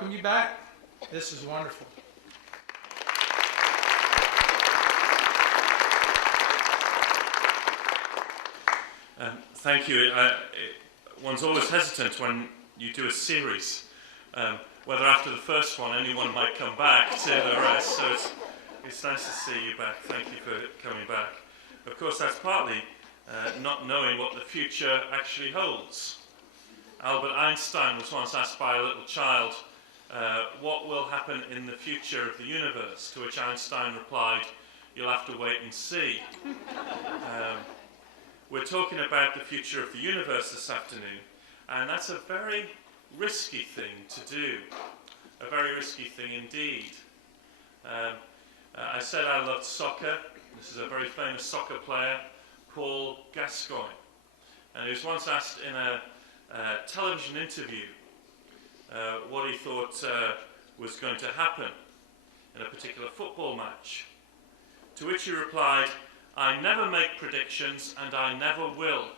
welcome you back. This is wonderful. Thank you. One's always hesitant when you do a series, whether after the first one anyone might come back to the rest. So it's nice to see you back. Thank you for coming back. Of course, that's partly not knowing what the future actually holds. Albert Einstein was once asked by a little child, what will happen in the future of the universe? To which Einstein replied, "You'll have to wait and see." We're talking about the future of the universe this afternoon, and that's a very risky thing to do. A very risky thing indeed. I said I loved soccer. This is a very famous soccer player, Paul Gascoigne. And he was once asked in a television interview what he thought was going to happen in a particular football match. To which he replied, "I never make predictions and I never will."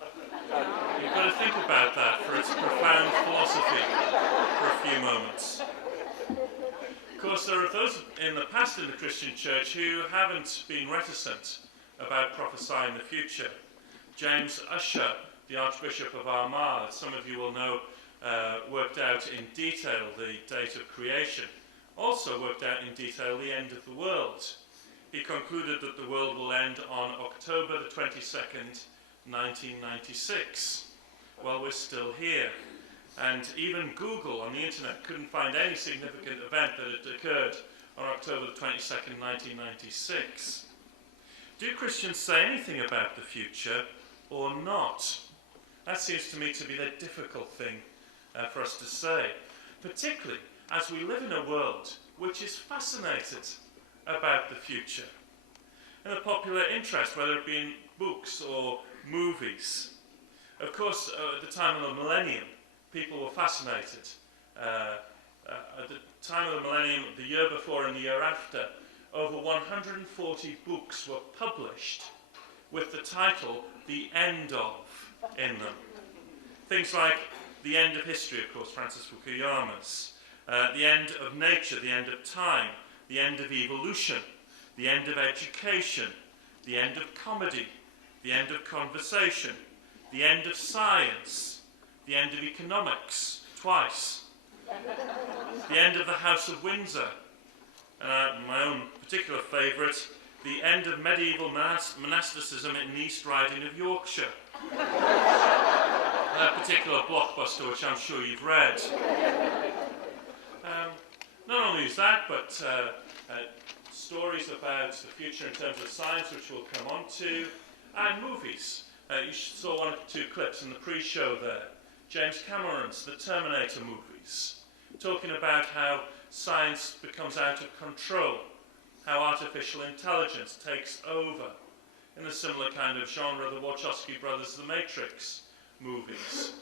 You've got to think about that for its profound philosophy for a few moments. Of course, there are those in the past in the Christian church who haven't been reticent about prophesying the future. James Ussher, the Archbishop of Armagh, some of you will know, worked out in detail the date of creation, also worked out in detail the end of the world. He concluded that the world will end on October the 22nd, 1996. Well, we're still here. And even Google on the internet couldn't find any significant event that had occurred on October the 22nd, 1996. Do Christians say anything about the future or not? That seems to me to be the difficult thing for us to say, particularly as we live in a world which is fascinated about the future. And the popular interest, whether it be in books or movies. Of course, at the time of the millennium, people were fascinated. At the time of the millennium, the year before and the year after, over 140 books were published with the title "The End of" in them. Things like The End of History, of course, Francis Fukuyama's, The End of Nature, The End of Time, The End of Evolution, The End of Education, The End of Comedy, The End of Conversation, The End of Science, The End of Economics, twice, The End of the House of Windsor, my own particular favourite, The End of Medieval Monasticism in the East Riding of Yorkshire. A particular blockbuster which I'm sure you've read. Not only is that, but stories about the future in terms of science, which we'll come on to, and movies. You saw one or two clips in the pre-show there. James Cameron's The Terminator movies, talking about how science becomes out of control, how artificial intelligence takes over. In a similar kind of genre, the Wachowski brothers' The Matrix movies.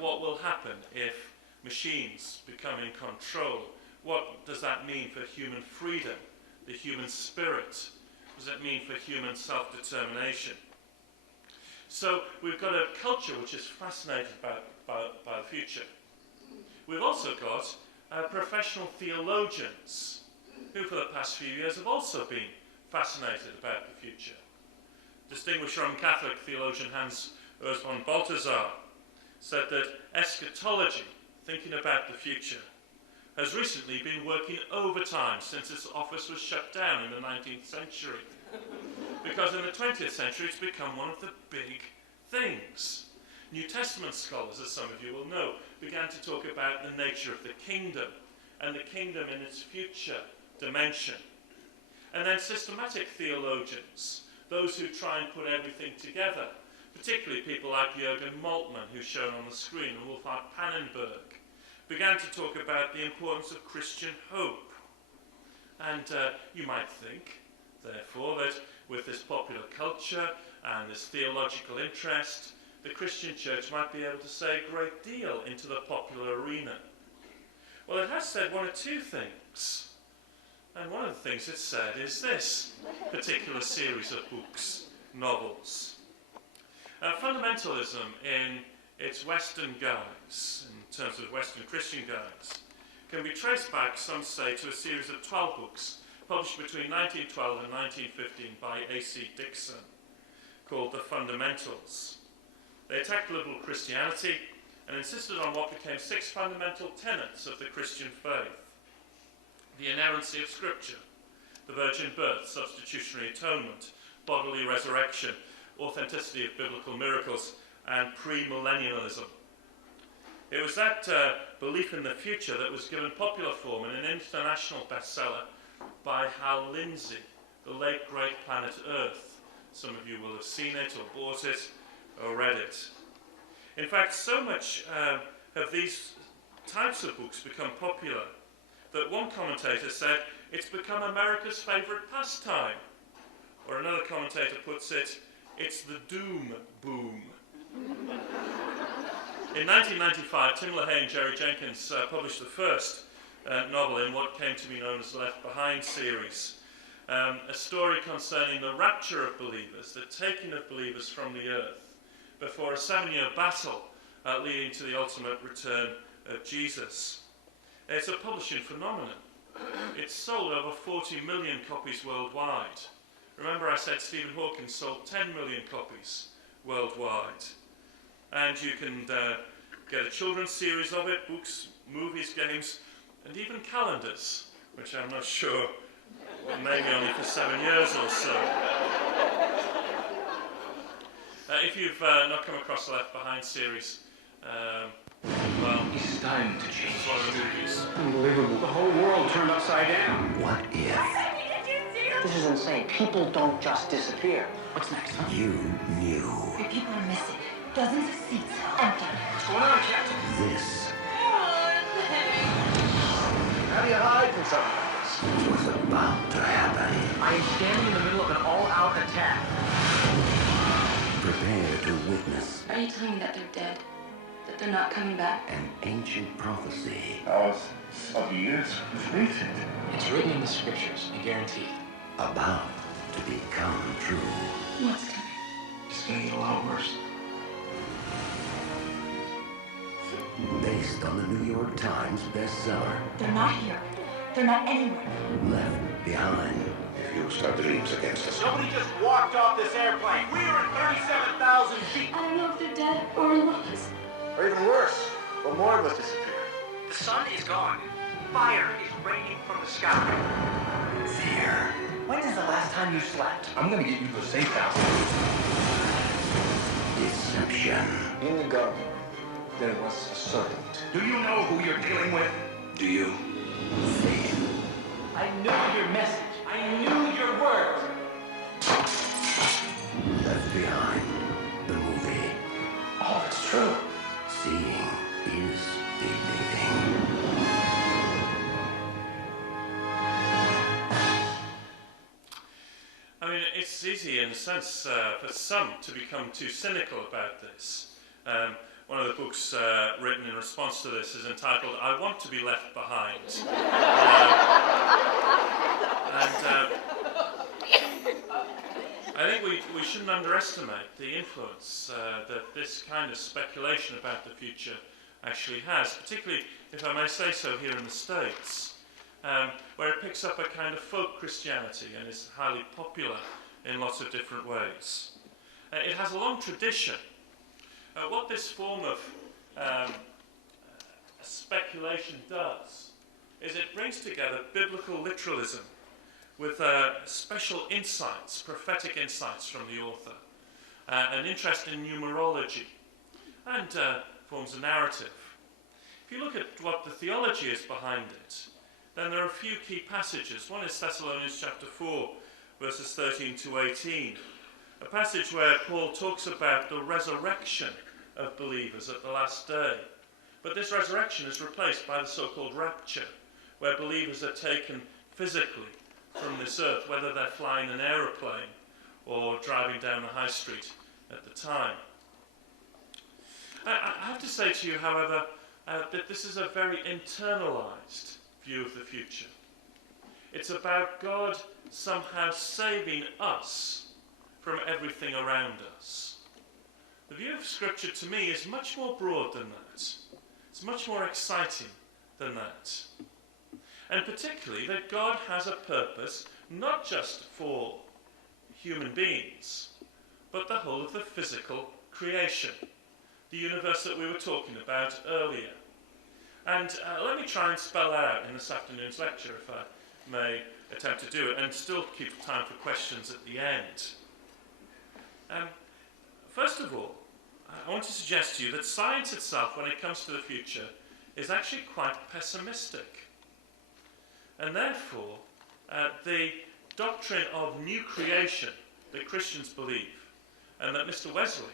What will happen if machines become in control? What does that mean for human freedom, the human spirit? What does it mean for human self-determination? So we've got a culture which is fascinated by the future. We've also got professional theologians who for the past few years have also been fascinated about the future. Distinguished Roman Catholic theologian Hans Urs von Balthasar said that eschatology, thinking about the future, has recently been working overtime since its office was shut down in the 19th century. Because in the 20th century it's become one of the big things. New Testament scholars, as some of you will know, began to talk about the nature of the kingdom and the kingdom in its future dimension. And then systematic theologians, those who try and put everything together, particularly people like Jürgen Moltmann, who's shown on the screen, and Wolfhard Pannenberg, began to talk about the importance of Christian hope. And you might think, therefore, that with this popular culture and this theological interest, the Christian church might be able to say a great deal into the popular arena. Well, it has said one or two things. And one of the things it's said is this particular series of books, novels. Fundamentalism in its Western guise, in terms of Western Christian guise, can be traced back, some say, to a series of 12 books published between 1912 and 1915 by A.C. Dixon, called The Fundamentals. They attacked liberal Christianity and insisted on what became 6 fundamental tenets of the Christian faith: the inerrancy of Scripture, the virgin birth, substitutionary atonement, bodily resurrection, authenticity of biblical miracles, and premillennialism. It was that belief in the future that was given popular form in an international bestseller by Hal Lindsey, The Late Great Planet Earth. Some of you will have seen it or bought it or read it. In fact, so much have these types of books become popular that one commentator said it's become America's favourite pastime. Or another commentator puts it, it's the doom boom. In 1995, Tim LaHaye and Jerry Jenkins published the first novel in what came to be known as the Left Behind series, a story concerning the rapture of believers, the taking of believers from the earth, before a 7-year battle leading to the ultimate return of Jesus. It's a publishing phenomenon. It's sold over 40 million copies worldwide. Remember I said Stephen Hawking sold 10 million copies worldwide. And you can get a children's series of it, books, movies, games, and even calendars, which I'm not sure, well, maybe only for 7 years or so. If you've not come across the Left Behind series, well, It's time to change. it's one of the movies. Unbelievable. The whole world turned upside down. What if This is insane. People don't just disappear. What's next, huh? you knew Your people are missing. Dozens of seats empty. What's going on, Captain? this How do you hide from something like this? was about to happen? I am standing in the middle of an all-out attack. Prepare to witness Are you telling me that they're dead? That they're not coming back? an ancient prophecy Thousands of years completed. It's written in the scriptures and guaranteed. about to become true. What's coming? It's gonna get a lot worse. Based on the New York Times bestseller, They're not here. They're not anywhere. Left Behind. If you start dreams against us, Nobody just walked off this airplane. We are at 37,000 feet. I don't know if they're dead or lost. Or even worse, or more of us disappear. The sun is gone. Fire is raining from the sky. Fear. When is the last time you slept? I'm gonna get you to a safe house. Deception. In the government, there was a serpent. Do you know who you're dealing with? Do you? Faith. I knew your message. I knew your words. Left Behind. The movie. All of it's true. Seeing is believing. I mean, it's easy in a sense for some to become too cynical about this. One of the books written in response to this is entitled, I Want to Be Left Behind. I think we shouldn't underestimate the influence that this kind of speculation about the future actually has, particularly, if I may say so, here in the States, where it picks up a kind of folk Christianity and is highly popular in lots of different ways. It has a long tradition. What this form of speculation does is it brings together biblical literalism with special insights, prophetic insights from the author, an interest in numerology, and forms a narrative. If you look at what the theology is behind it, then there are a few key passages. One is Thessalonians chapter 4, verses 13 to 18, a passage where Paul talks about the resurrection of believers at the last day. But this resurrection is replaced by the so-called rapture, where believers are taken physically from this earth, whether they're flying an aeroplane or driving down the high street at the time. I have to say to you, however, that this is a very internalized view of the future. It's about God somehow saving us from everything around us. The view of Scripture to me is much more broad than that. It's much more exciting than that. And particularly that God has a purpose not just for human beings, but the whole of the physical creation, the universe that we were talking about earlier. And let me try and spell that out in this afternoon's lecture, if I may attempt to do it, and still keep time for questions at the end. First of all, I want to suggest to you that science itself, when it comes to the future, is actually quite pessimistic. And therefore, the doctrine of new creation that Christians believe, and that Mr. Wesley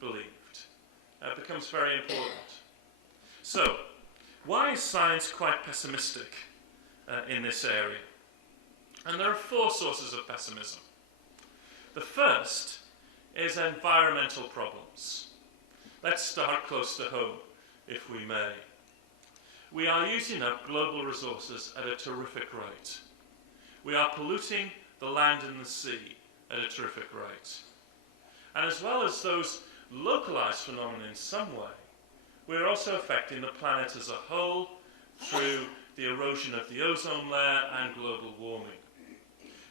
believed, becomes very important. So, why is science quite pessimistic in this area? And there are four sources of pessimism. The first is environmental problems. Let's start close to home, if we may. We are using up global resources at a terrific rate. We are polluting the land and the sea at a terrific rate. And as well as those localized phenomena in some way, we're also affecting the planet as a whole through the erosion of the ozone layer and global warming.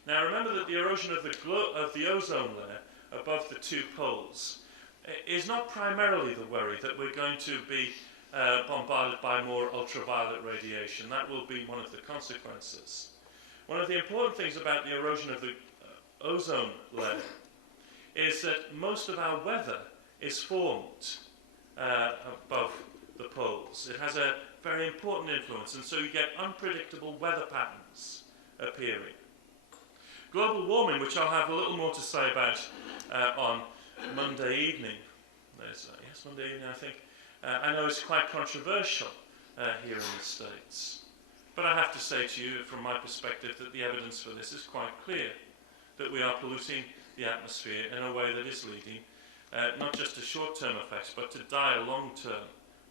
Now remember that the erosion of the ozone layer above the two poles is not primarily the worry that we're going to be bombarded by more ultraviolet radiation. That will be one of the consequences. One of the important things about the erosion of the ozone layer is that most of our weather is formed above the poles. It has a very important influence, and so you get unpredictable weather patterns appearing. Global warming, which I'll have a little more to say about on Monday evening. Monday evening, I think. I know it's quite controversial here in the States. But I have to say to you, from my perspective, that the evidence for this is quite clear, that we are polluting the atmosphere in a way that is leading not just to short-term effects, but to dire long-term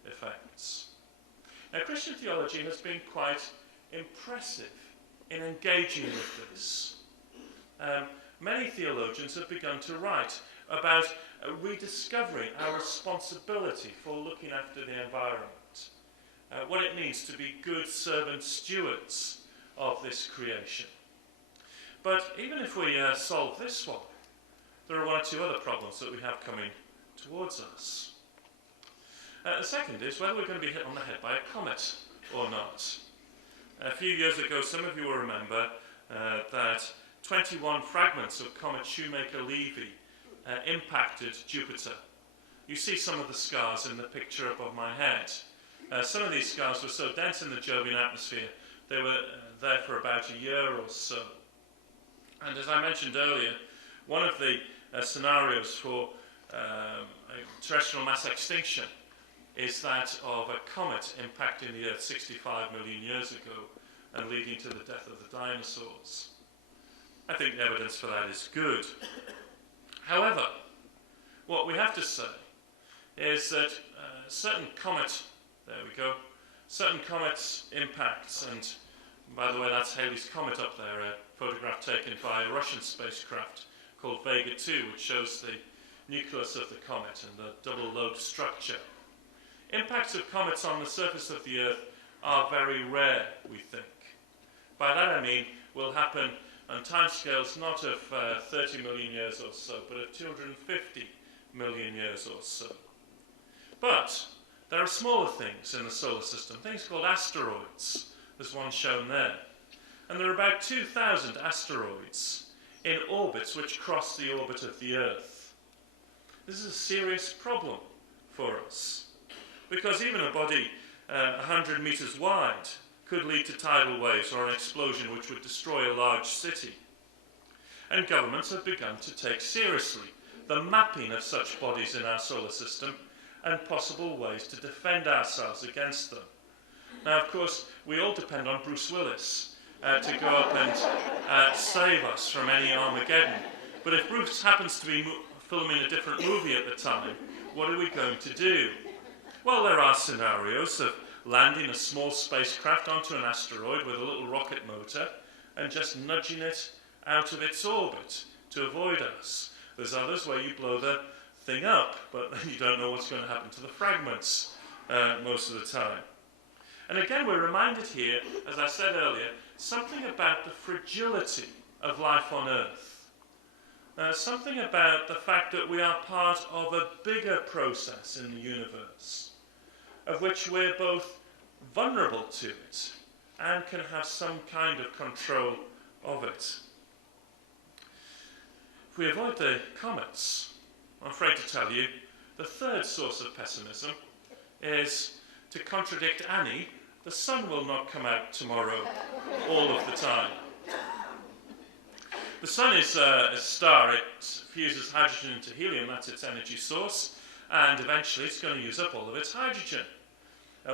effects. Now, Christian theology has been quite impressive in engaging with this. Many theologians have begun to write about rediscovering our responsibility for looking after the environment, what it means to be good servant stewards of this creation. But even if we solve this one, there are one or two other problems that we have coming towards us. The second is whether we're going to be hit on the head by a comet or not. A few years ago, some of you will remember that 21 fragments of Comet Shoemaker-Levy impacted Jupiter. You see some of the scars in the picture above my head. Some of these scars were so dense in the Jovian atmosphere, they were there for about a year or so. And as I mentioned earlier, one of the scenarios for terrestrial mass extinction is that of a comet impacting the Earth 65 million years ago and leading to the death of the dinosaurs. I think the evidence for that is good. However, what we have to say is that certain comets impacts, and by the way, that's Halley's Comet up there, a photograph taken by a Russian spacecraft called Vega 2, which shows the nucleus of the comet and the double lobe structure. Impacts of comets on the surface of the Earth are very rare, we think. By that I mean will happen on timescales not of 30 million years or so, but of 250 million years or so. But there are smaller things in the solar system, things called asteroids. There's one shown there. And there are about 2,000 asteroids in orbits which cross the orbit of the Earth. This is a serious problem for us, because even a body 100 meters wide could lead to tidal waves or an explosion which would destroy a large city. And governments have begun to take seriously the mapping of such bodies in our solar system and possible ways to defend ourselves against them. Now, of course, we all depend on Bruce Willis to go up and save us from any Armageddon. But if Bruce happens to be filming a different movie at the time, what are we going to do? Well, there are scenarios of landing a small spacecraft onto an asteroid with a little rocket motor and just nudging it out of its orbit to avoid us. There's others where you blow the thing up, but then you don't know what's going to happen to the fragments most of the time. And again, we're reminded here, as I said earlier, something about the fragility of life on Earth. Something about the fact that we are part of a bigger process in the universe, of which we're both vulnerable to it and can have some kind of control of it. If we avoid the comets, I'm afraid to tell you, the third source of pessimism is, to contradict Annie, the sun will not come out tomorrow all of the time. The sun is a star. It fuses hydrogen into helium, that's its energy source, and eventually it's going to use up all of its hydrogen.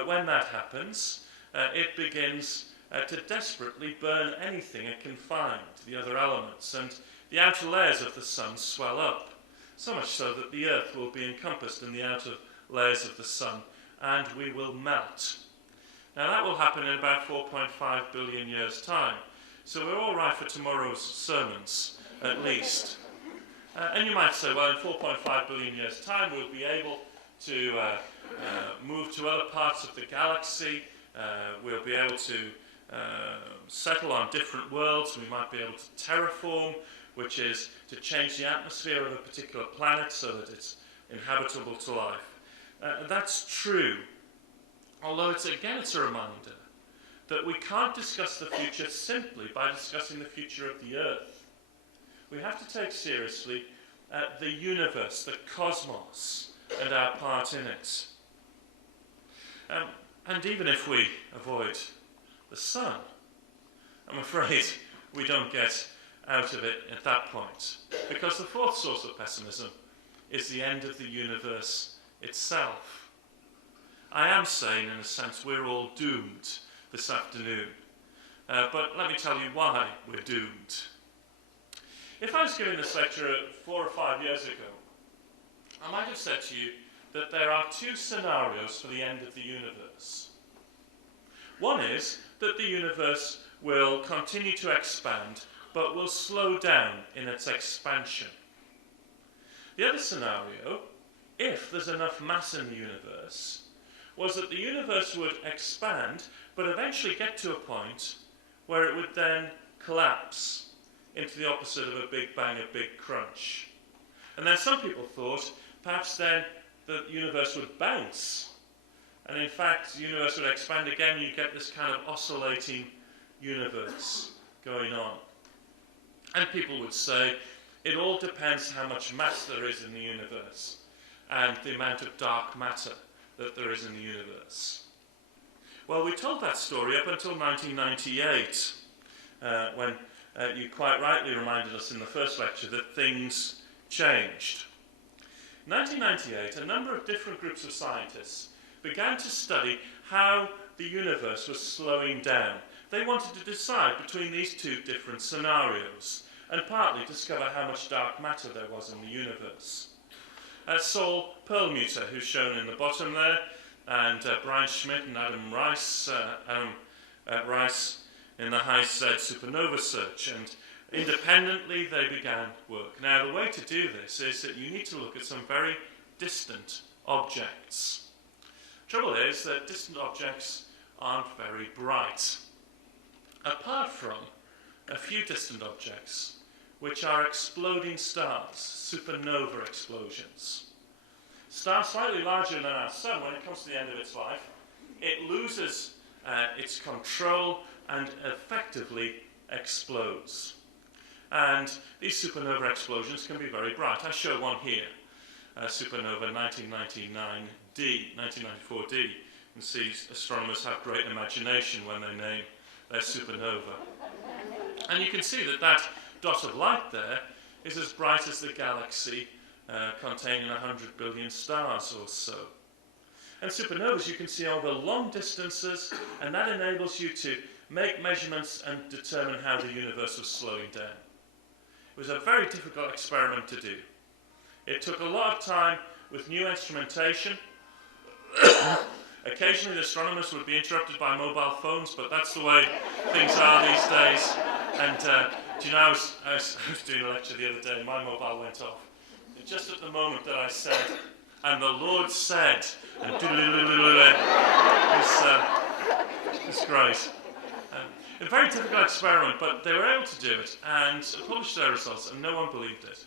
When that happens, it begins to desperately burn anything it can find, the other elements, and the outer layers of the sun swell up, so much so that the Earth will be encompassed in the outer layers of the sun, and we will melt. Now that will happen in about 4.5 billion years' time, so we're all right for tomorrow's sermons, at least. And you might say, well, in 4.5 billion years' time we'll be able to move to other parts of the galaxy, we'll be able to settle on different worlds, we might be able to terraform, which is to change the atmosphere of a particular planet so that it's inhabitable to life. That's true, although it's a reminder that we can't discuss the future simply by discussing the future of the Earth. We have to take seriously the universe, the cosmos, and our part in it. And even if we avoid the sun, I'm afraid we don't get out of it at that point, because the fourth source of pessimism is the end of the universe itself. I am saying, in a sense, we're all doomed this afternoon, but let me tell you why we're doomed. If I was giving this lecture 4 or 5 years ago, I might have said to you that there are two scenarios for the end of the universe. One is that the universe will continue to expand, but will slow down in its expansion. The other scenario, if there's enough mass in the universe, was that the universe would expand, but eventually get to a point where it would then collapse into the opposite of a big bang, a big crunch. And then some people thought perhaps then the universe would bounce. And in fact, the universe would expand again, you get this kind of oscillating universe going on. And people would say, it all depends how much mass there is in the universe and the amount of dark matter that there is in the universe. Well, we told that story up until 1998, when you quite rightly reminded us in the first lecture that things changed. In 1998, a number of different groups of scientists began to study how the universe was slowing down. They wanted to decide between these two different scenarios and partly discover how much dark matter there was in the universe. Saul Perlmutter, who's shown in the bottom there, and Brian Schmidt and Adam Rice in the HICE supernova search, and independently they began work. Now the way to do this is that you need to look at some very distant objects. Trouble is that distant objects aren't very bright, apart from a few distant objects which are exploding stars, supernova explosions. Stars slightly larger than our sun, when it comes to the end of its life, it loses its control and effectively explodes. And these supernova explosions can be very bright. I show one here, supernova 1994D. You can see astronomers have great imagination when they name their supernova. And you can see that that dot of light there is as bright as the galaxy containing 100 billion stars or so. And supernovas you can see over long distances, and that enables you to make measurements and determine how the universe was slowing down. It was a very difficult experiment to do. It took a lot of time with new instrumentation. Occasionally the astronomers would be interrupted by mobile phones, but that's the way things are these days. And do you know, I was doing a lecture the other day and my mobile went off. And just at the moment that I said, and the Lord said, and It's great. A very difficult experiment, but they were able to do it and published their results, and no one believed it.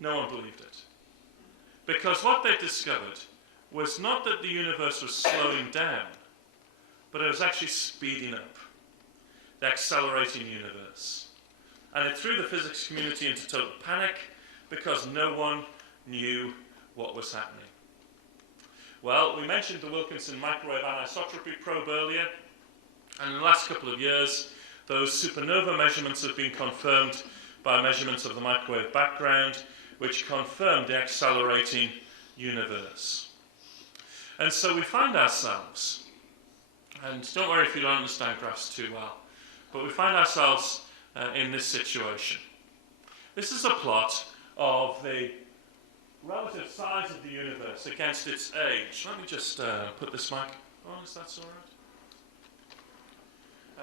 No one believed it. Because what they discovered was not that the universe was slowing down, but it was actually speeding up, the accelerating universe. And it threw the physics community into total panic because no one knew what was happening. Well, we mentioned the Wilkinson microwave anisotropy probe earlier, and in the last couple of years, those supernova measurements have been confirmed by measurements of the microwave background, which confirmed the accelerating universe. And so we find ourselves, and don't worry if you don't understand graphs too well, but we find ourselves in this situation. This is a plot of the relative size of the universe against its age. Let me just put this mic on, is that all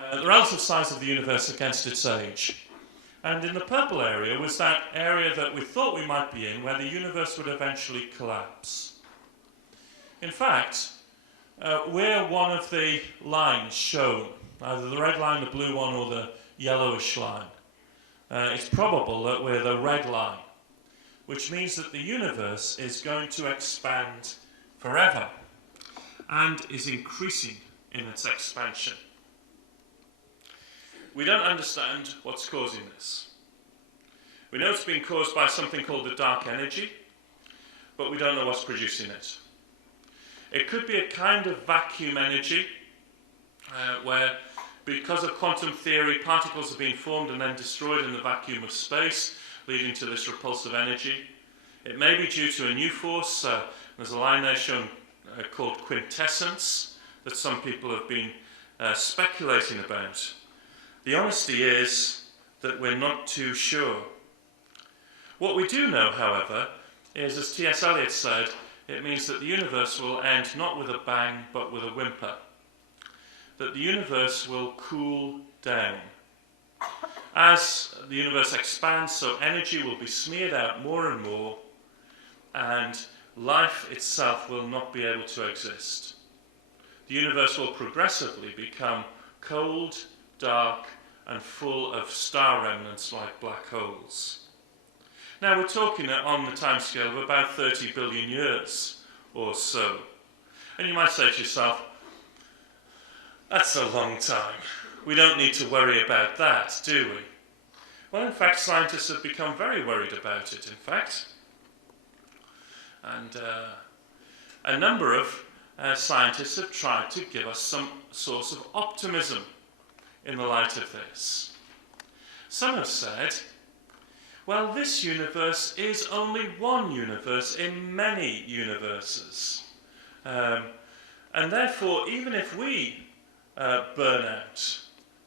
right? The relative size of the universe against its age. And in the purple area was that area that we thought we might be in, where the universe would eventually collapse. In fact, we're one of the lines shown, either the red line, the blue one, or the yellowish line. It's probable that we're the red line, which means that the universe is going to expand forever and is increasing in its expansion. We don't understand what's causing this. We know it's being caused by something called the dark energy, but we don't know what's producing it. It could be a kind of vacuum energy where, because of quantum theory, particles are being formed and then destroyed in the vacuum of space, leading to this repulsive energy. It may be due to a new force. There's a line there shown called quintessence that some people have been speculating about. The honesty is that we're not too sure. What we do know, however, is, as T.S. Eliot said, it means that the universe will end not with a bang, but with a whimper. That the universe will cool down. As the universe expands, so energy will be smeared out more and more, and life itself will not be able to exist. The universe will progressively become cold, dark, and full of star remnants like black holes. Now we're talking on the timescale of about 30 billion years or so. And you might say to yourself, that's a long time. We don't need to worry about that, do we? Well, in fact, scientists have become very worried about it, in fact. And a number of scientists have tried to give us some source of optimism in the light of this. Some have said, well, this universe is only one universe in many universes. And therefore, even if we burn out,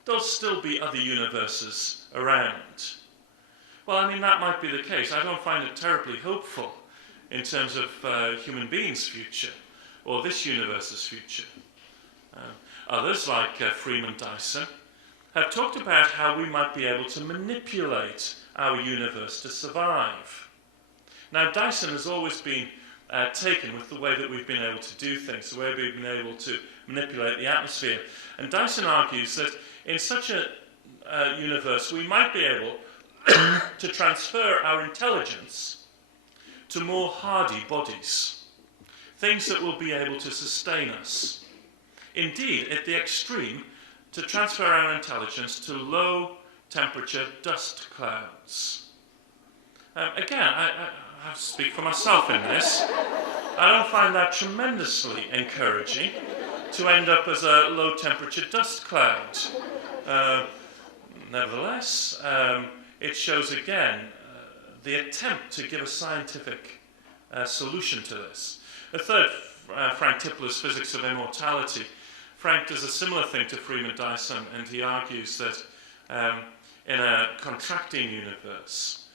there'll still be other universes around. Well, I mean, that might be the case. I don't find it terribly hopeful in terms of human beings' future, or this universe's future. Others, like Freeman Dyson, have talked about how we might be able to manipulate our universe to survive. Now, Dyson has always been taken with the way that we've been able to do things, the way we've been able to manipulate the atmosphere. And Dyson argues that in such a universe, we might be able to transfer our intelligence to more hardy bodies, things that will be able to sustain us. Indeed, at the extreme, to transfer our intelligence to low-temperature dust clouds. Again, I have to speak for myself in this. I don't find that tremendously encouraging to end up as a low-temperature dust cloud. Nevertheless, it shows again the attempt to give a scientific solution to this. A third, Frank Tipler's Physics of Immortality. Frank does a similar thing to Freeman Dyson, and he argues that in a contracting universe,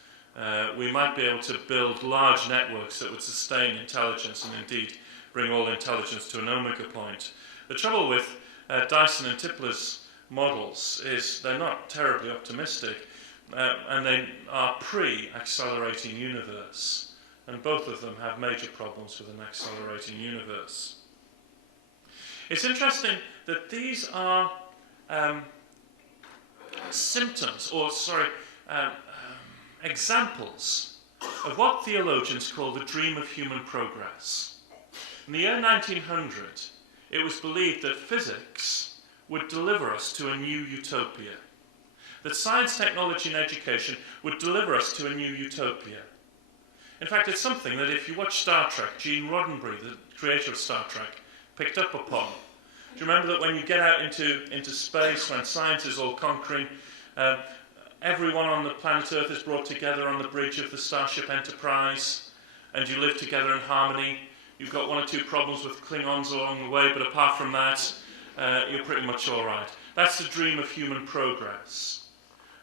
we might be able to build large networks that would sustain intelligence and indeed bring all intelligence to an omega point. The trouble with Dyson and Tipler's models is they're not terribly optimistic, and they are pre-accelerating universe, and both of them have major problems with an accelerating universe. It's interesting that these are symptoms, or examples of what theologians call the dream of human progress. In the year 1900, it was believed that physics would deliver us to a new utopia, that science, technology, and education would deliver us to a new utopia. In fact, it's something that if you watch Star Trek, Gene Roddenberry, the creator of Star Trek, picked up upon. Do you remember that when you get out into space, when science is all conquering, everyone on the planet Earth is brought together on the bridge of the Starship Enterprise, and you live together in harmony. You've got one or two problems with Klingons along the way, but apart from that, you're pretty much all right. That's the dream of human progress.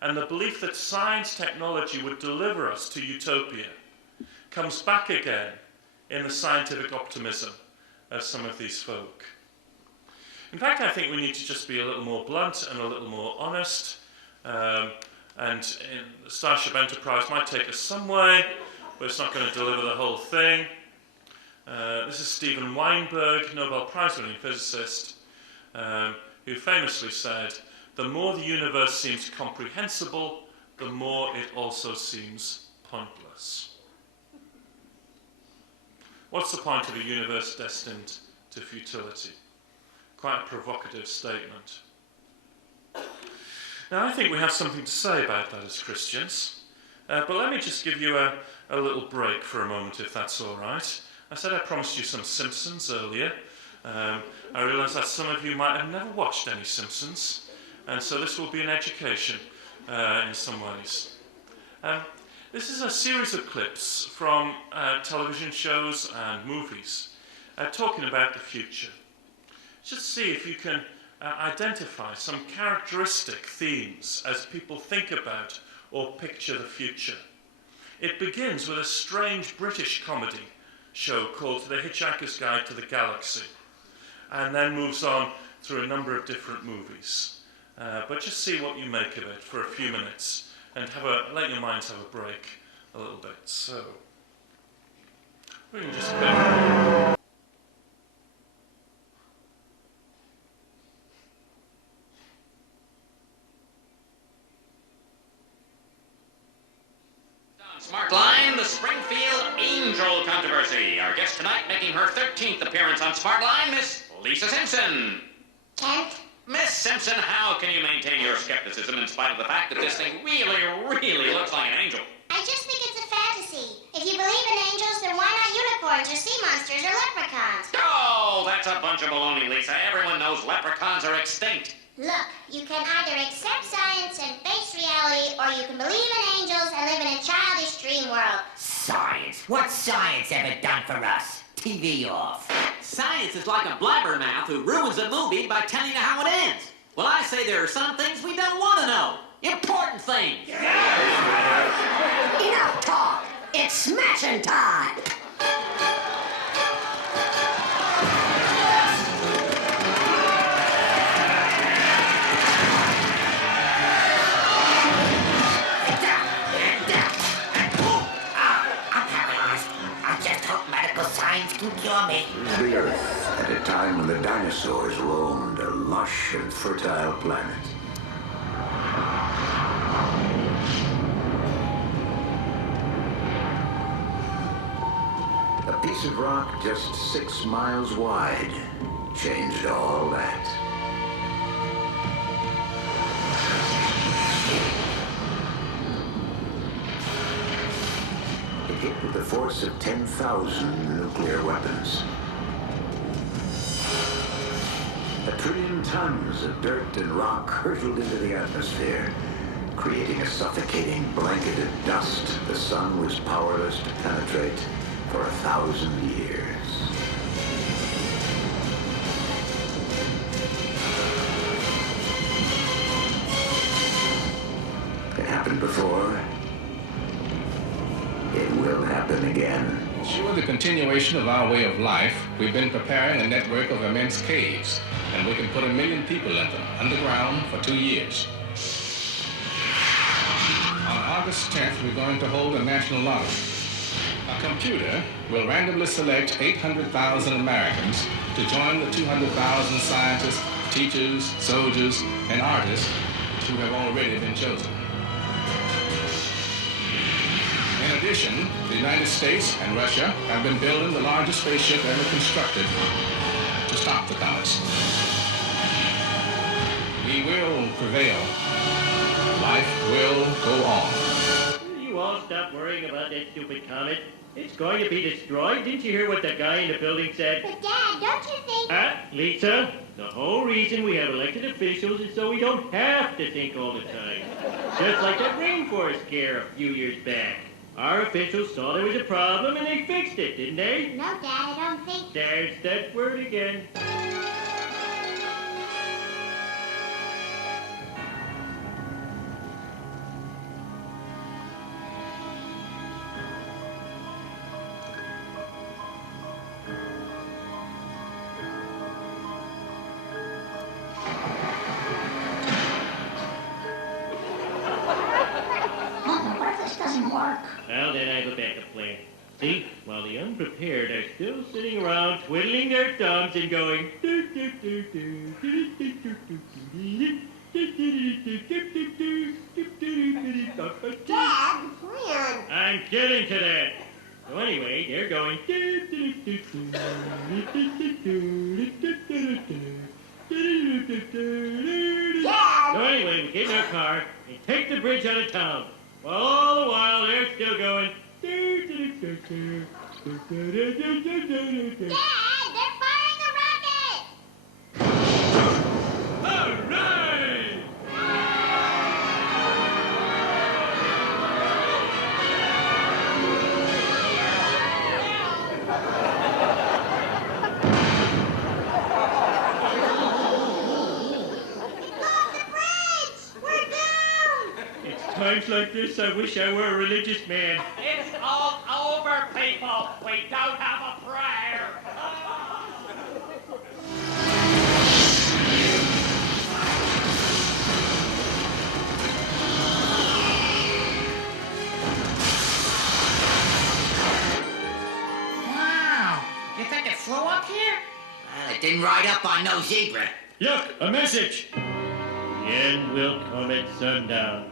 And the belief that science, technology would deliver us to utopia comes back again in the scientific optimism of some of these folk. In fact, I think we need to just be a little more blunt and a little more honest. And the Starship Enterprise might take us some way, but it's not going to deliver the whole thing. This is Steven Weinberg, Nobel Prize-winning physicist, who famously said, "The more the universe seems comprehensible, the more it also seems pointless." What's the point of a universe destined to futility? Quite a provocative statement. Now, I think we have something to say about that as Christians, but let me just give you a little break for a moment, if that's all right. I said I promised you some Simpsons earlier. I realise that some of you might have never watched any Simpsons, and so this will be an education in some ways. This is a series of clips from television shows and movies talking about the future. Just see if you can identify some characteristic themes as people think about or picture the future. It begins with a strange British comedy show called The Hitchhiker's Guide to the Galaxy, and then moves on through a number of different movies. But just see what you make of it for a few minutes, and let your minds have a break a little bit. So, we can just pick. Smartline, the Springfield Angel controversy. Our guest tonight making her 13th appearance on Smartline, Miss Lisa Simpson. 10th? Miss Simpson, how can you maintain your skepticism in spite of the fact that this thing really looks like an angel? I just think it's a fantasy. If you believe in angels, then why not unicorns or sea monsters or leprechauns? Oh, that's a bunch of baloney, Lisa. Everyone knows leprechauns are extinct. Look, you can either accept science and face reality, or you can believe in angels and live in a childish dream world. Science? What's science ever done for us? TV off. Science is like a blabbermouth who ruins a movie by telling you how it ends. Well, I say there are some things we don't want to know. Important things. Enough talk. It's smashing time. Can cure me. The Earth, at a time when the dinosaurs roamed a lush and fertile planet. A piece of rock just 6 miles wide changed all that. Hit with the force of 10,000 nuclear weapons. 1 trillion tons of dirt and rock hurtled into the atmosphere, creating a suffocating blanket of dust the sun was powerless to penetrate for 1,000 years. It happened before. It will happen again. Sure, the continuation of our way of life, we've been preparing a network of immense caves, and we can put 1 million people in them, underground, for 2 years. On August 10th, we're going to hold a national lottery. A computer will randomly select 800,000 Americans to join the 200,000 scientists, teachers, soldiers, and artists who have already been chosen. In addition, the United States and Russia have been building the largest spaceship ever constructed to stop the comets. We will prevail. Life will go on. You all stop worrying about that stupid comet. It's going to be destroyed. Didn't you hear what the guy in the building said? But Dad, don't you think... Lisa, the whole reason we have elected officials is so we don't have to think all the time. Just like that rainforest scare a few years back. Our officials saw there was a problem and they fixed it, didn't they? No, Dad, I don't think... There's that word again. Well, then I have a backup plan. See, while the unprepared are still sitting around twiddling their thumbs and going... Dad, plan. I'm getting to that. So anyway, they're going... Dad! So anyway, we get in our car and take the bridge out of town. Well, all the while, they're still going... Dad, they're firing a rocket! All right! Off the bridge! We're down! It's times like this I wish I were a religious man. It's all over, people. We don't have a prayer. Wow. You think it flew up here? Well, it didn't ride up on no zebra. Look, a message. The end will come at sundown.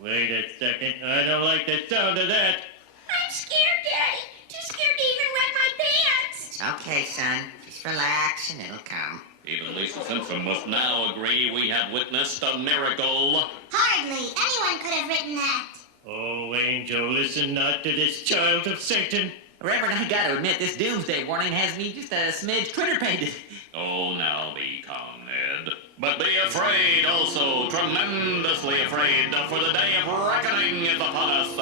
Wait a second. I don't like the sound of that. I'm scared, Daddy. Too scared to even wet my pants. It's okay, son. Just relax and it'll come. Even Lisa Simpson must now agree we have witnessed a miracle. Hardly. Anyone could have written that. Oh, Angel, listen not to this child of Satan. Reverend, I gotta admit, this doomsday warning has me just a smidge Twitter-pated. Oh, now be calm, Ned. But be afraid also, tremendously afraid, for the day of reckoning is upon us.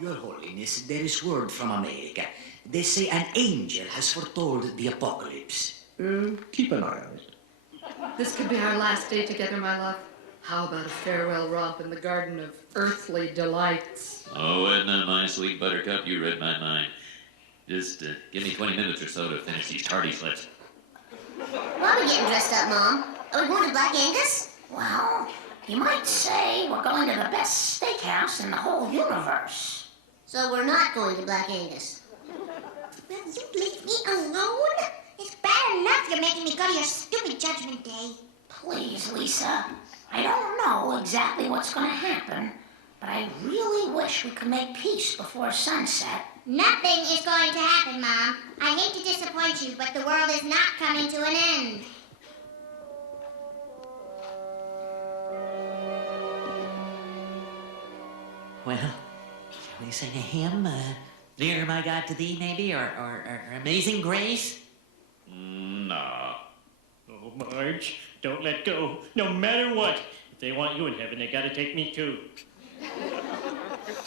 Your Holiness, there is word from America. They say an angel has foretold the apocalypse. Keep an eye on it. This could be our last day together, my love. How about a farewell romp in the garden of earthly delights? Oh, Edna, my sweet buttercup, you read my mind. Just give me 20 minutes or so to finish these tardy slips. Why are we getting dressed up, Mom? Are we going to Black Angus? Well, you might say we're going to the best steakhouse in the whole universe. So we're not going to Black Angus. Will you leave me alone? It's bad enough you're making me go to your stupid Judgment Day. Please, Lisa. I don't know exactly what's going to happen, but I really wish we could make peace before sunset. Nothing is going to happen, Mom. I hate to disappoint you, but the world is not coming to an end. Well, shall we sing a hymn? Dear my God to thee, maybe? Or Amazing Grace? Nah. Oh, Marge, don't let go. No matter what. If they want you in heaven, they gotta take me too.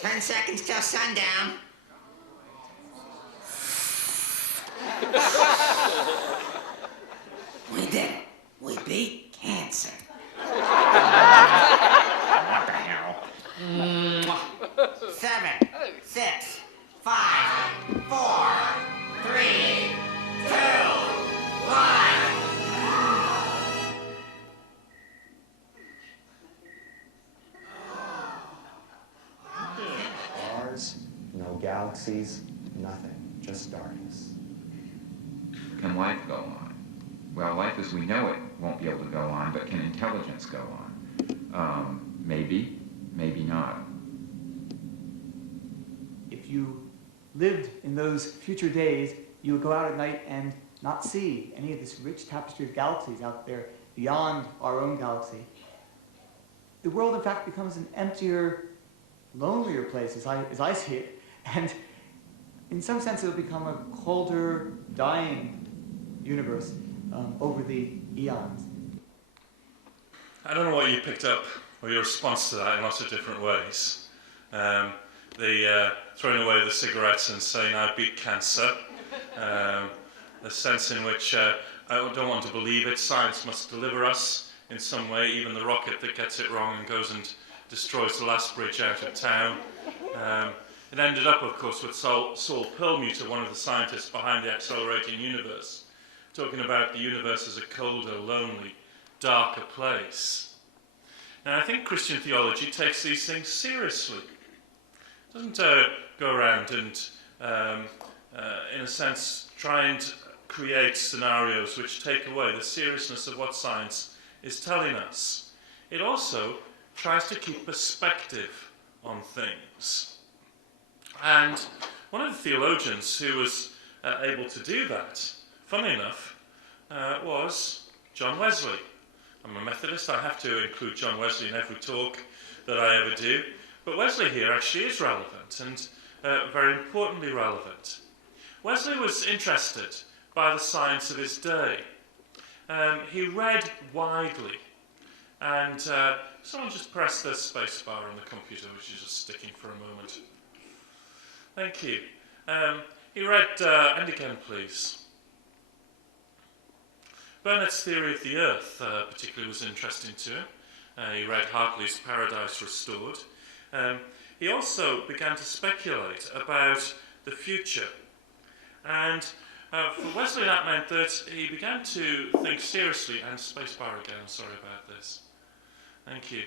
10 seconds till sundown. We did it. We beat cancer. What the hell? 7, 6, 5, 4, 3, 2, 1. galaxies, nothing, just darkness. Can life go on? Well, life as we know it won't be able to go on, but can intelligence go on? Maybe, maybe not. If you lived in those future days, you would go out at night and not see any of this rich tapestry of galaxies out there beyond our own galaxy. The world, in fact, becomes an emptier, lonelier place as I see it. And in some sense, it will become a colder, dying universe over the eons. I don't know what you picked up, or your response to that in lots of different ways. The throwing away the cigarettes and saying I beat cancer. The sense in which I don't want to believe it, science must deliver us in some way, even the rocket that gets it wrong and goes and destroys the last bridge out of town. It ended up, of course, with Saul Perlmutter, one of the scientists behind the accelerating universe, talking about the universe as a colder, lonely, darker place. Now, I think Christian theology takes these things seriously. It doesn't go around and, in a sense, try and create scenarios which take away the seriousness of what science is telling us. It also tries to keep perspective on things. And one of the theologians who was able to do that, funnily enough, was John Wesley. I'm a Methodist, I have to include John Wesley in every talk that I ever do. But Wesley here actually is relevant, and very importantly relevant. Wesley was interested by the science of his day. He read widely, and someone just press the space bar on the computer, which is just sticking for a moment. Thank you. He read, and again please. Burnett's theory of the Earth particularly was interesting to him. He read Hartley's Paradise Restored. He also began to speculate about the future. And for Wesley that meant that he began to think seriously, and spacebar again, I'm sorry about this. Thank you.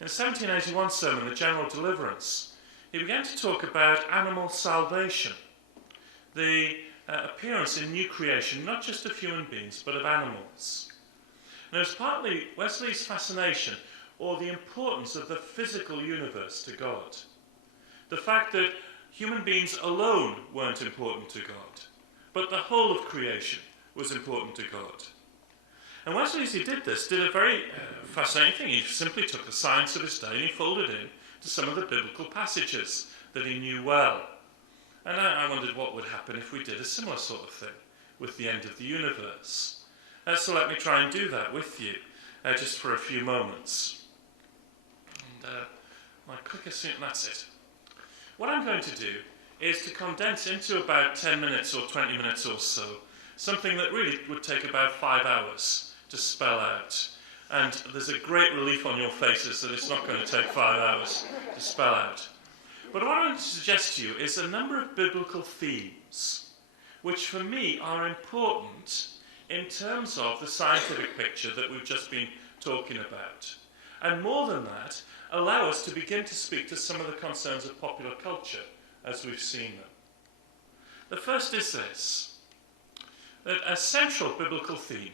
In the 1781 sermon, The General Deliverance, he began to talk about animal salvation, the appearance in new creation, not just of human beings, but of animals. And it was partly Wesley's fascination or the importance of the physical universe to God. The fact that human beings alone weren't important to God, but the whole of creation was important to God. And Wesley, as he did this, did a very fascinating thing. He simply took the science of his day and he folded in to some of the biblical passages that he knew well. And I wondered what would happen if we did a similar sort of thing with the end of the universe. So let me try and do that with you, just for a few moments. And my clicker soon, that's it. What I'm going to do is to condense into about 10 minutes or 20 minutes or so something that really would take about 5 hours to spell out. And there's a great relief on your faces that it's not going to take 5 hours to spell out. But what I want to suggest to you is a number of biblical themes, which for me are important in terms of the scientific picture that we've just been talking about. And more than that, allow us to begin to speak to some of the concerns of popular culture as we've seen them. The first is this, that a central biblical theme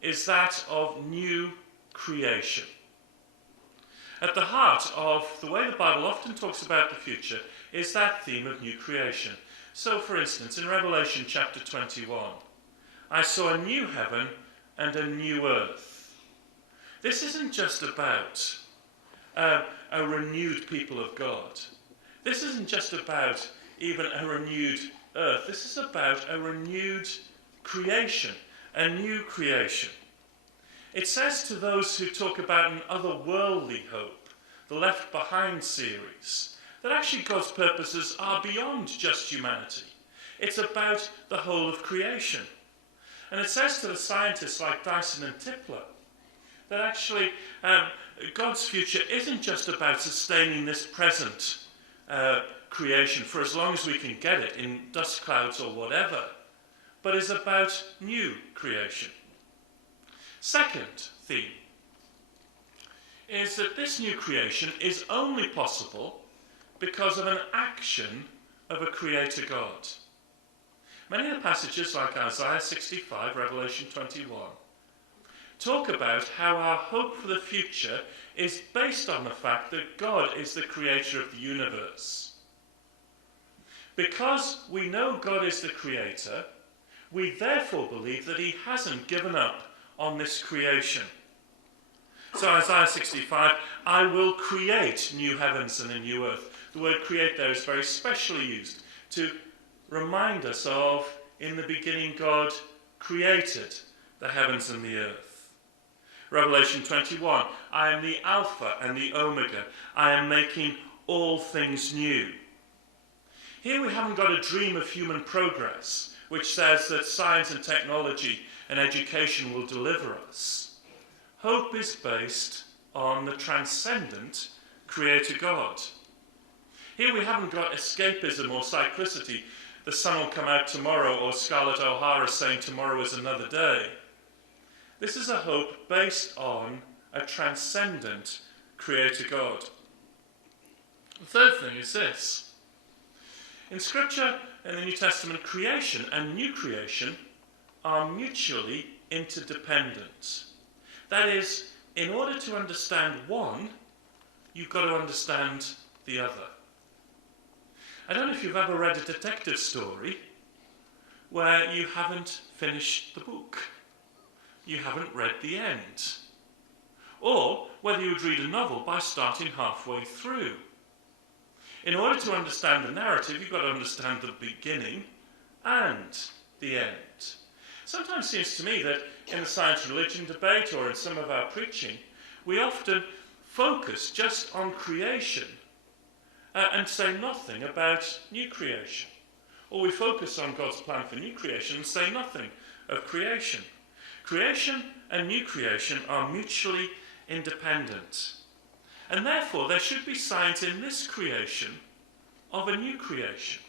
is that of new creation. At the heart of the way the Bible often talks about the future is that theme of new creation. So, for instance, in Revelation chapter 21, I saw a new heaven and a new earth. This isn't just about a renewed people of God. This isn't just about even a renewed earth. This is about a renewed creation, a new creation. It says to those who talk about an otherworldly hope, the Left Behind series, that actually God's purposes are beyond just humanity. It's about the whole of creation. And it says to the scientists like Dyson and Tipler that actually God's future isn't just about sustaining this present creation for as long as we can get it in dust clouds or whatever, but is about new creation. Second theme is that this new creation is only possible because of an action of a creator God. Many of the passages, like Isaiah 65, Revelation 21, talk about how our hope for the future is based on the fact that God is the creator of the universe. Because we know God is the creator, we therefore believe that he hasn't given up on this creation. So Isaiah 65, I will create new heavens and a new earth. The word create there is very specially used to remind us of, in the beginning, God created the heavens and the earth. Revelation 21, I am the Alpha and the Omega. I am making all things new. Here we haven't got a dream of human progress, which says that science and technology and education will deliver us. Hope is based on the transcendent creator God. Here we haven't got escapism or cyclicity. The sun will come out tomorrow, or Scarlett O'Hara saying tomorrow is another day. This is a hope based on a transcendent creator God. The third thing is this. In Scripture, in the New Testament, creation and new creation are mutually interdependent. That is, in order to understand one, you've got to understand the other. I don't know if you've ever read a detective story where you haven't finished the book. You haven't read the end. Or whether you would read a novel by starting halfway through. In order to understand the narrative, you've got to understand the beginning and the end. Sometimes it seems to me that in the science and religion debate or in some of our preaching, we often focus just on creation and say nothing about new creation. Or we focus on God's plan for new creation and say nothing of creation. Creation and new creation are mutually independent. And therefore, there should be signs in this creation of a new creation.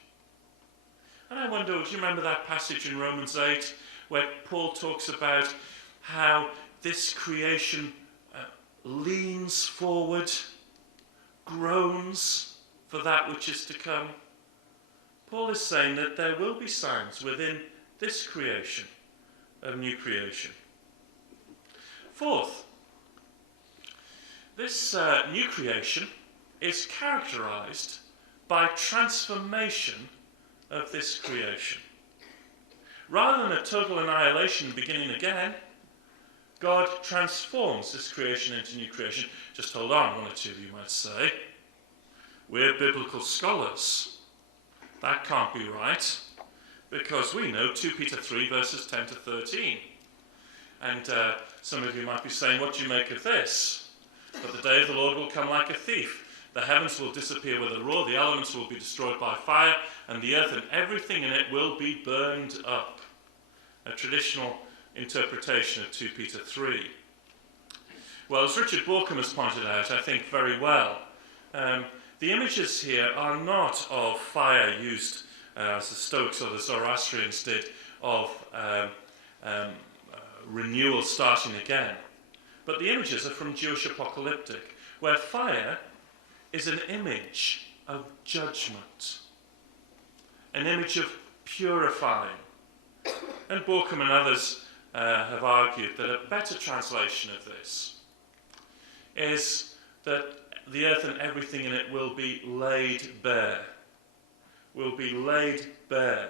And I wonder, do you remember that passage in Romans 8 where Paul talks about how this creation leans forward, groans for that which is to come? Paul is saying that there will be signs within this creation of new creation. Fourth, this new creation is characterized by transformation of this creation. Rather than a total annihilation beginning again, God transforms this creation into new creation. Just hold on, one or two of you might say. We're biblical scholars. That can't be right, because we know 2 Peter 3 verses 10 to 13. And some of you might be saying, what do you make of this? But the day of the Lord will come like a thief. The heavens will disappear with a roar, the elements will be destroyed by fire, and the earth and everything in it will be burned up. A traditional interpretation of 2 Peter 3. Well, as Richard Borkham has pointed out, I think very well, the images here are not of fire used, as the Stoics or the Zoroastrians did, of renewal starting again. But the images are from Jewish apocalyptic, where fire is an image of judgment, an image of purifying. And Borkham and others have argued that a better translation of this is that the earth and everything in it will be laid bare, will be laid bare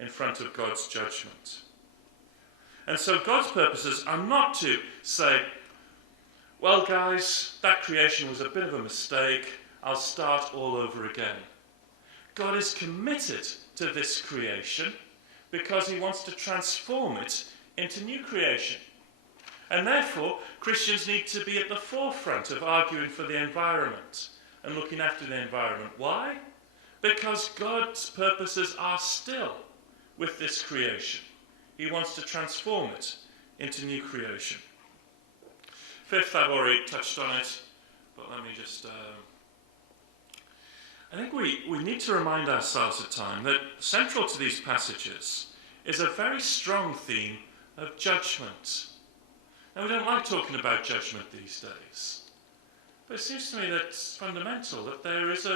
in front of God's judgment. And so God's purposes are not to say, well, guys, that creation was a bit of a mistake. I'll start all over again. God is committed to this creation because he wants to transform it into new creation. And therefore, Christians need to be at the forefront of arguing for the environment and looking after the environment. Why? Because God's purposes are still with this creation. He wants to transform it into new creation. Fifth, I've already touched on it, but let me just... I think we need to remind ourselves at times that central to these passages is a very strong theme of judgment. Now, we don't like talking about judgment these days, but it seems to me that it's fundamental that there is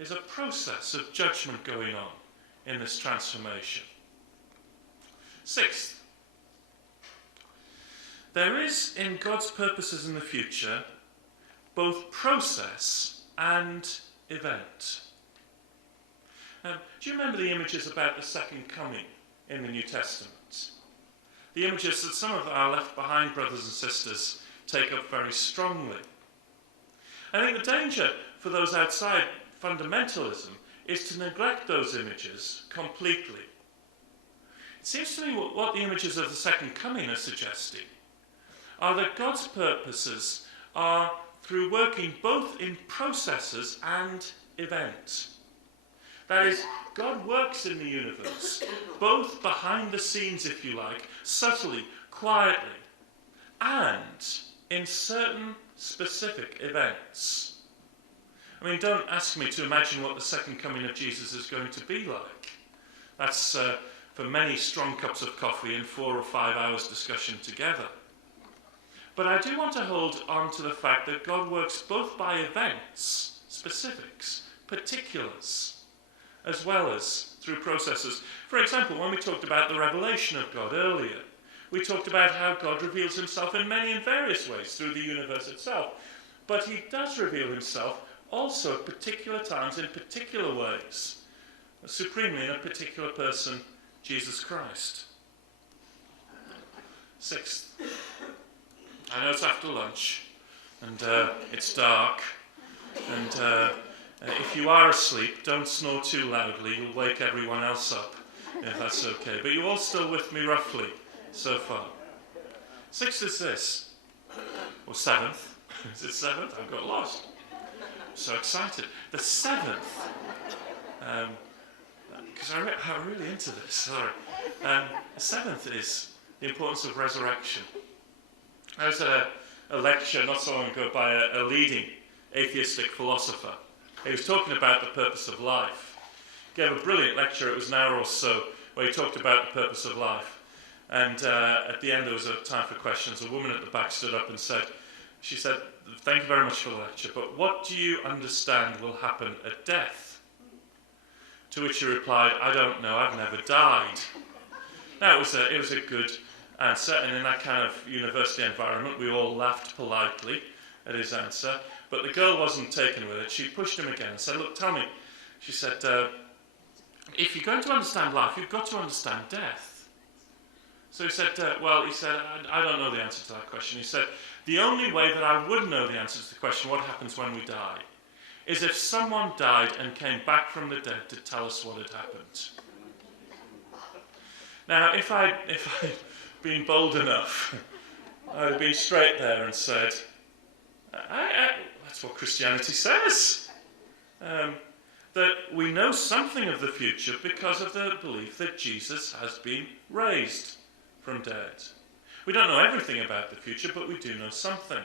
is a process of judgment going on in this transformation. Sixth, there is in God's purposes in the future both process and event. Do you remember the images about the second coming in the New Testament? The images that some of our left behind brothers and sisters take up very strongly. I think the danger for those outside fundamentalism is to neglect those images completely. It seems to me what the images of the second coming are suggesting are that God's purposes are through working both in processes and events. That is, God works in the universe, both behind the scenes, if you like, subtly, quietly, and in certain specific events. I mean, don't ask me to imagine what the second coming of Jesus is going to be like. That's for many strong cups of coffee and 4 or 5 hours discussion together. But I do want to hold on to the fact that God works both by events, specifics, particulars, as well as through processes. For example, when we talked about the revelation of God earlier, we talked about how God reveals himself in many and various ways through the universe itself. But he does reveal himself also at particular times in particular ways, supremely in a particular person, Jesus Christ. Sixth, I know it's after lunch, and it's dark, and if you are asleep, don't snore too loudly, you'll wake everyone else up, if that's okay. But you're all still with me roughly so far. Sixth is this, or seventh. Is it seventh? I've got lost. I'm so excited. The seventh, because I'm really into this, sorry. The seventh is the importance of resurrection. I was at a lecture not so long ago by a leading atheistic philosopher. He was talking about the purpose of life. He gave a brilliant lecture, it was an hour or so, where he talked about the purpose of life. And at the end there was a time for questions. A woman at the back stood up and said, "Thank you very much for the lecture, but what do you understand will happen at death?" To which he replied, "I don't know, I've never died." Now it was a good answer, and in that kind of university environment we all laughed politely at his answer, but the girl wasn't taken with it. She pushed him again and said, "Look, tell me," she said, "if you're going to understand life, you've got to understand death." So he said, I don't know the answer to that question. He said, "The only way that I would know the answer to the question, what happens when we die, is if someone died and came back from the dead to tell us what had happened." Now, if I'd been bold enough, I'd have been straight there and said, that's what Christianity says. That we know something of the future because of the belief that Jesus has been raised from dead. We don't know everything about the future, but we do know something.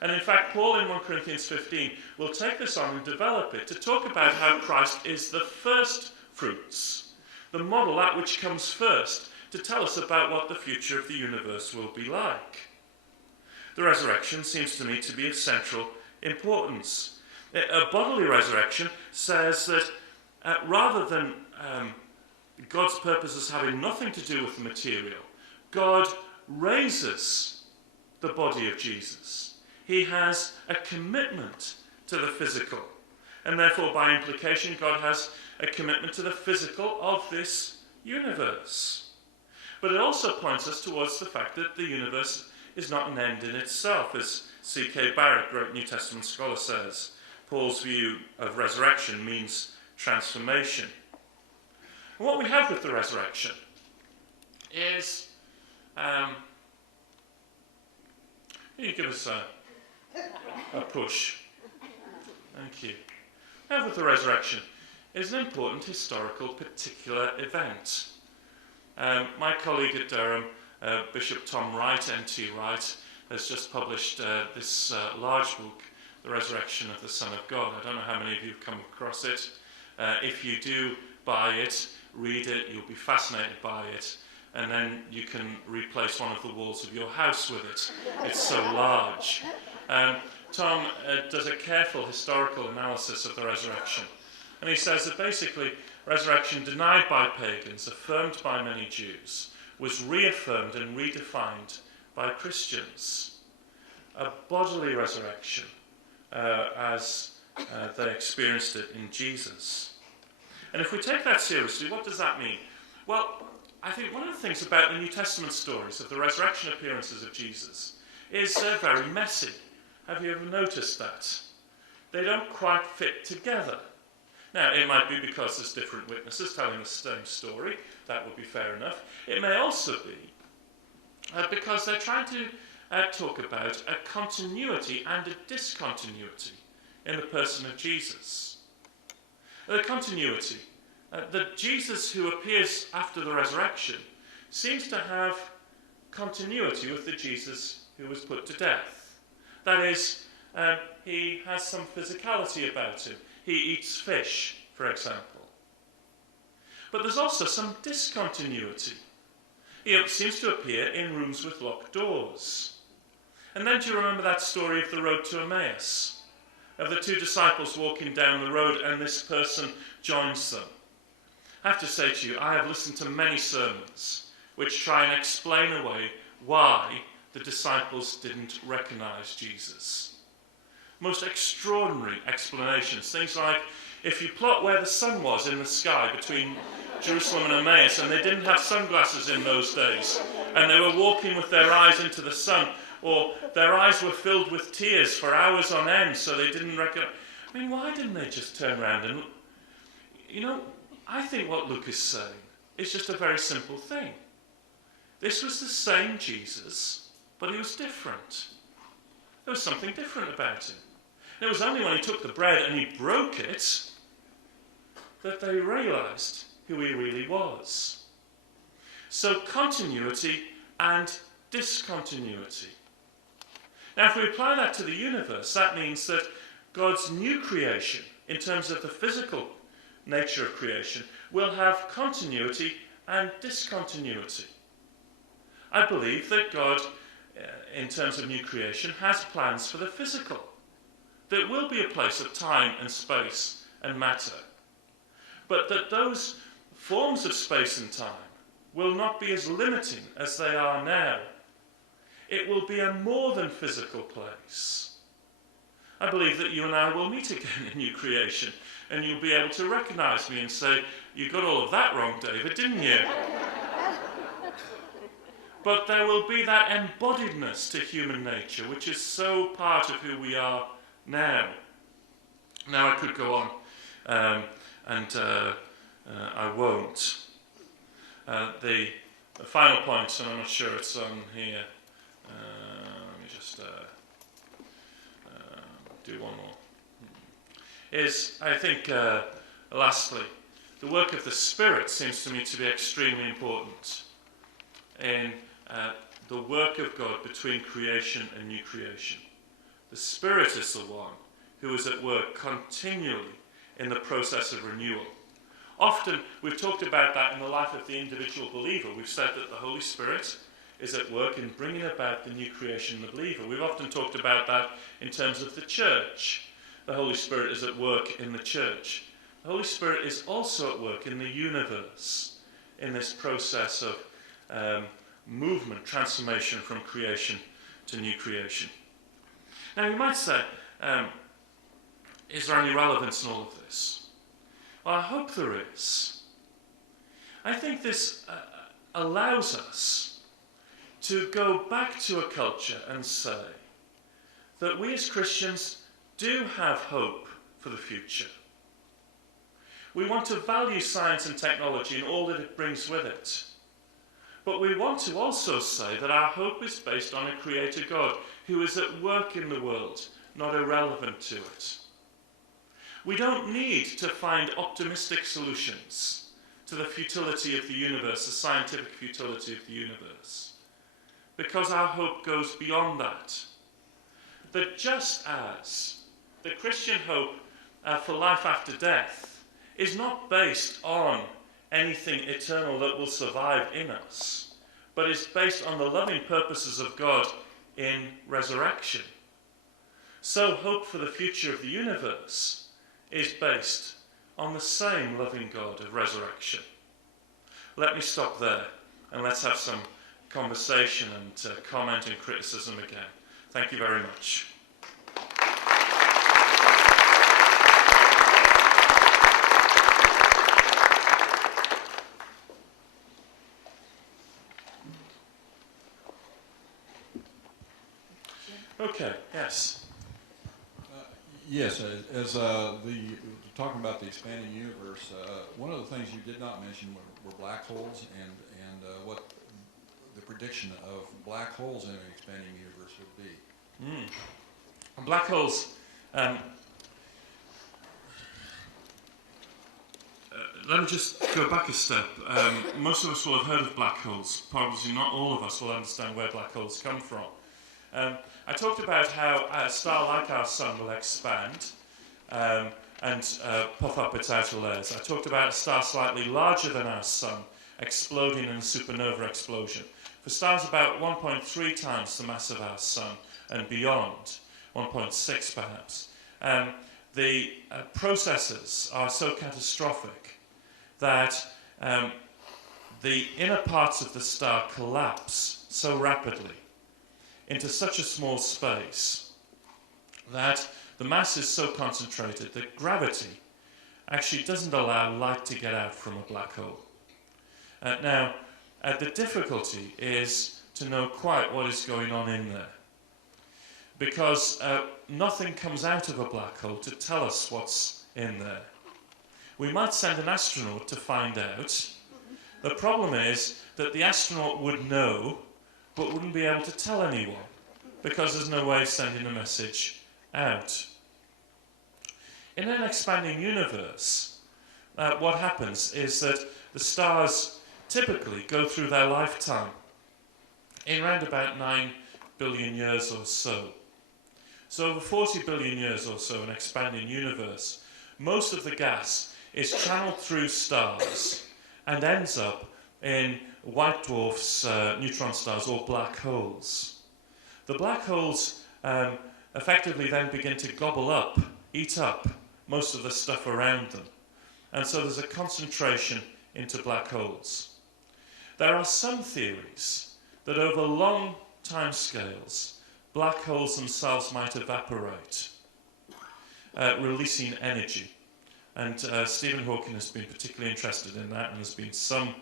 And in fact, Paul in 1 Corinthians 15 will take this on and develop it to talk about how Christ is the first fruits, the model, that which comes first, to tell us about what the future of the universe will be like. The resurrection seems to me to be of central importance. A bodily resurrection says that rather than God's purposes having nothing to do with the material, God raises the body of Jesus. He has a commitment to the physical, and therefore by implication God has a commitment to the physical of this universe. But it also points us towards the fact that the universe is not an end in itself, as C.K. Barrett, great New Testament scholar, says. Paul's view of resurrection means transformation. And what we have with the resurrection is, you give us a push. Thank you. What we have with the resurrection is an important historical particular event. My colleague at Durham, Bishop Tom Wright, N.T. Wright, has just published this large book, The Resurrection of the Son of God. I don't know how many of you have come across it. If you do buy it, read it, you'll be fascinated by it, and then you can replace one of the walls of your house with it. It's so large. Tom does a careful historical analysis of the resurrection. And he says that basically, resurrection denied by pagans, affirmed by many Jews, was reaffirmed and redefined by Christians. A bodily resurrection, as they experienced it in Jesus. And if we take that seriously, what does that mean? Well, I think one of the things about the New Testament stories of the resurrection appearances of Jesus is they're very messy. Have you ever noticed that? They don't quite fit together. Now, it might be because there's different witnesses telling the same story. That would be fair enough. It may also be because they're trying to talk about a continuity and a discontinuity in the person of Jesus. The continuity. The Jesus who appears after the resurrection seems to have continuity with the Jesus who was put to death. That is, he has some physicality about him. He eats fish, for example. But there's also some discontinuity. He seems to appear in rooms with locked doors. And then do you remember that story of the road to Emmaus? Of the two disciples walking down the road and this person joins them. I have to say to you, I have listened to many sermons which try and explain away why the disciples didn't recognize Jesus. Most extraordinary explanations. Things like, if you plot where the sun was in the sky between Jerusalem and Emmaus, and they didn't have sunglasses in those days, and they were walking with their eyes into the sun, or their eyes were filled with tears for hours on end, so they didn't recognize. I mean, why didn't they just turn around and... I think what Luke is saying is just a very simple thing. This was the same Jesus, but he was different. There was something different about him. And it was only when he took the bread and he broke it that they realized who he really was. So continuity and discontinuity. Now, if we apply that to the universe, that means that God's new creation, in terms of the physical nature of creation, will have continuity and discontinuity. I believe that God, in terms of new creation, has plans for the physical. There will be a place of time and space and matter. But that those forms of space and time will not be as limiting as they are now. It will be a more than physical place. I believe that you and I will meet again in new creation, and you'll be able to recognize me and say, you got all of that wrong, David, didn't you? But there will be that embodiedness to human nature, which is so part of who we are now. Now, I could go on, and I won't. The final point, and I'm not sure it's on here. Let me just do one more. Is, I think, lastly, the work of the Spirit seems to me to be extremely important in the work of God between creation and new creation. The Spirit is the one who is at work continually in the process of renewal. Often, we've talked about that in the life of the individual believer. We've said that the Holy Spirit is at work in bringing about the new creation in the believer. We've often talked about that in terms of the church. The Holy Spirit is at work in the church. The Holy Spirit is also at work in the universe, in this process of movement, transformation from creation to new creation. Now, you might say, is there any relevance in all of this? Well, I hope there is. I think this allows us to go back to a culture and say that we as Christians do have hope for the future. We want to value science and technology and all that it brings with it. But we want to also say that our hope is based on a creator God who is at work in the world, not irrelevant to it. We don't need to find optimistic solutions to the futility of the universe, the scientific futility of the universe, because our hope goes beyond that. That just as the Christian hope for life after death is not based on anything eternal that will survive in us, but is based on the loving purposes of God in resurrection. so hope for the future of the universe is based on the same loving God of resurrection. Let me stop there, and let's have some conversation and comment and criticism again. Thank you very much. Okay, yes. Yes, as talking about the expanding universe, one of the things you did not mention were black holes and what the prediction of black holes in an expanding universe would be. Black holes, let me just go back a step. Most of us will have heard of black holes. Probably not all of us will understand where black holes come from. I talked about how a star like our sun will expand and puff up its outer layers. I talked about a star slightly larger than our sun exploding in a supernova explosion. For stars about 1.3 times the mass of our sun and beyond, 1.6 perhaps, the processes are so catastrophic that the inner parts of the star collapse so rapidly into such a small space that the mass is so concentrated that gravity actually doesn't allow light to get out from a black hole. Now, the difficulty is to know quite what is going on in there, because nothing comes out of a black hole to tell us what's in there. We might send an astronaut to find out. The problem is that the astronaut would know but wouldn't be able to tell anyone, because there's no way of sending a message out. In an expanding universe, what happens is that the stars typically go through their lifetime in around about 9 billion years or so. So over 40 billion years or so in an expanding universe, most of the gas is channeled through stars and ends up in white dwarfs, neutron stars, or black holes. The black holes effectively then begin to gobble up, eat up most of the stuff around them. And so there's a concentration into black holes. There are some theories that over long time scales, black holes themselves might evaporate, releasing energy. And Stephen Hawking has been particularly interested in that, and there's been some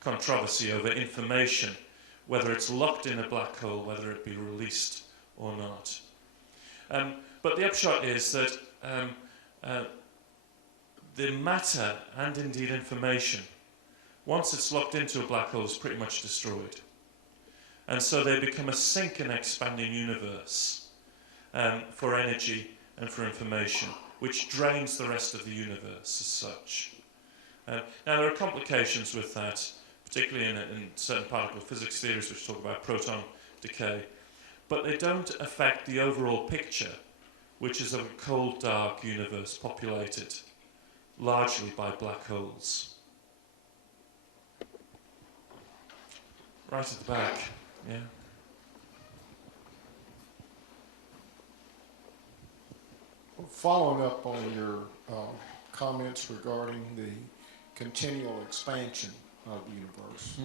controversy over information, whether it's locked in a black hole, whether it be released or not. But the upshot is that the matter and indeed information, once it's locked into a black hole, is pretty much destroyed. And so they become a sink in an expanding universe for energy and for information, which drains the rest of the universe as such. Now there are complications with that, particularly in certain particle physics theories which talk about proton decay, but they don't affect the overall picture, which is of a cold, dark universe populated largely by black holes. Right at the back, yeah. Following up on your comments regarding the continual expansion of the universe,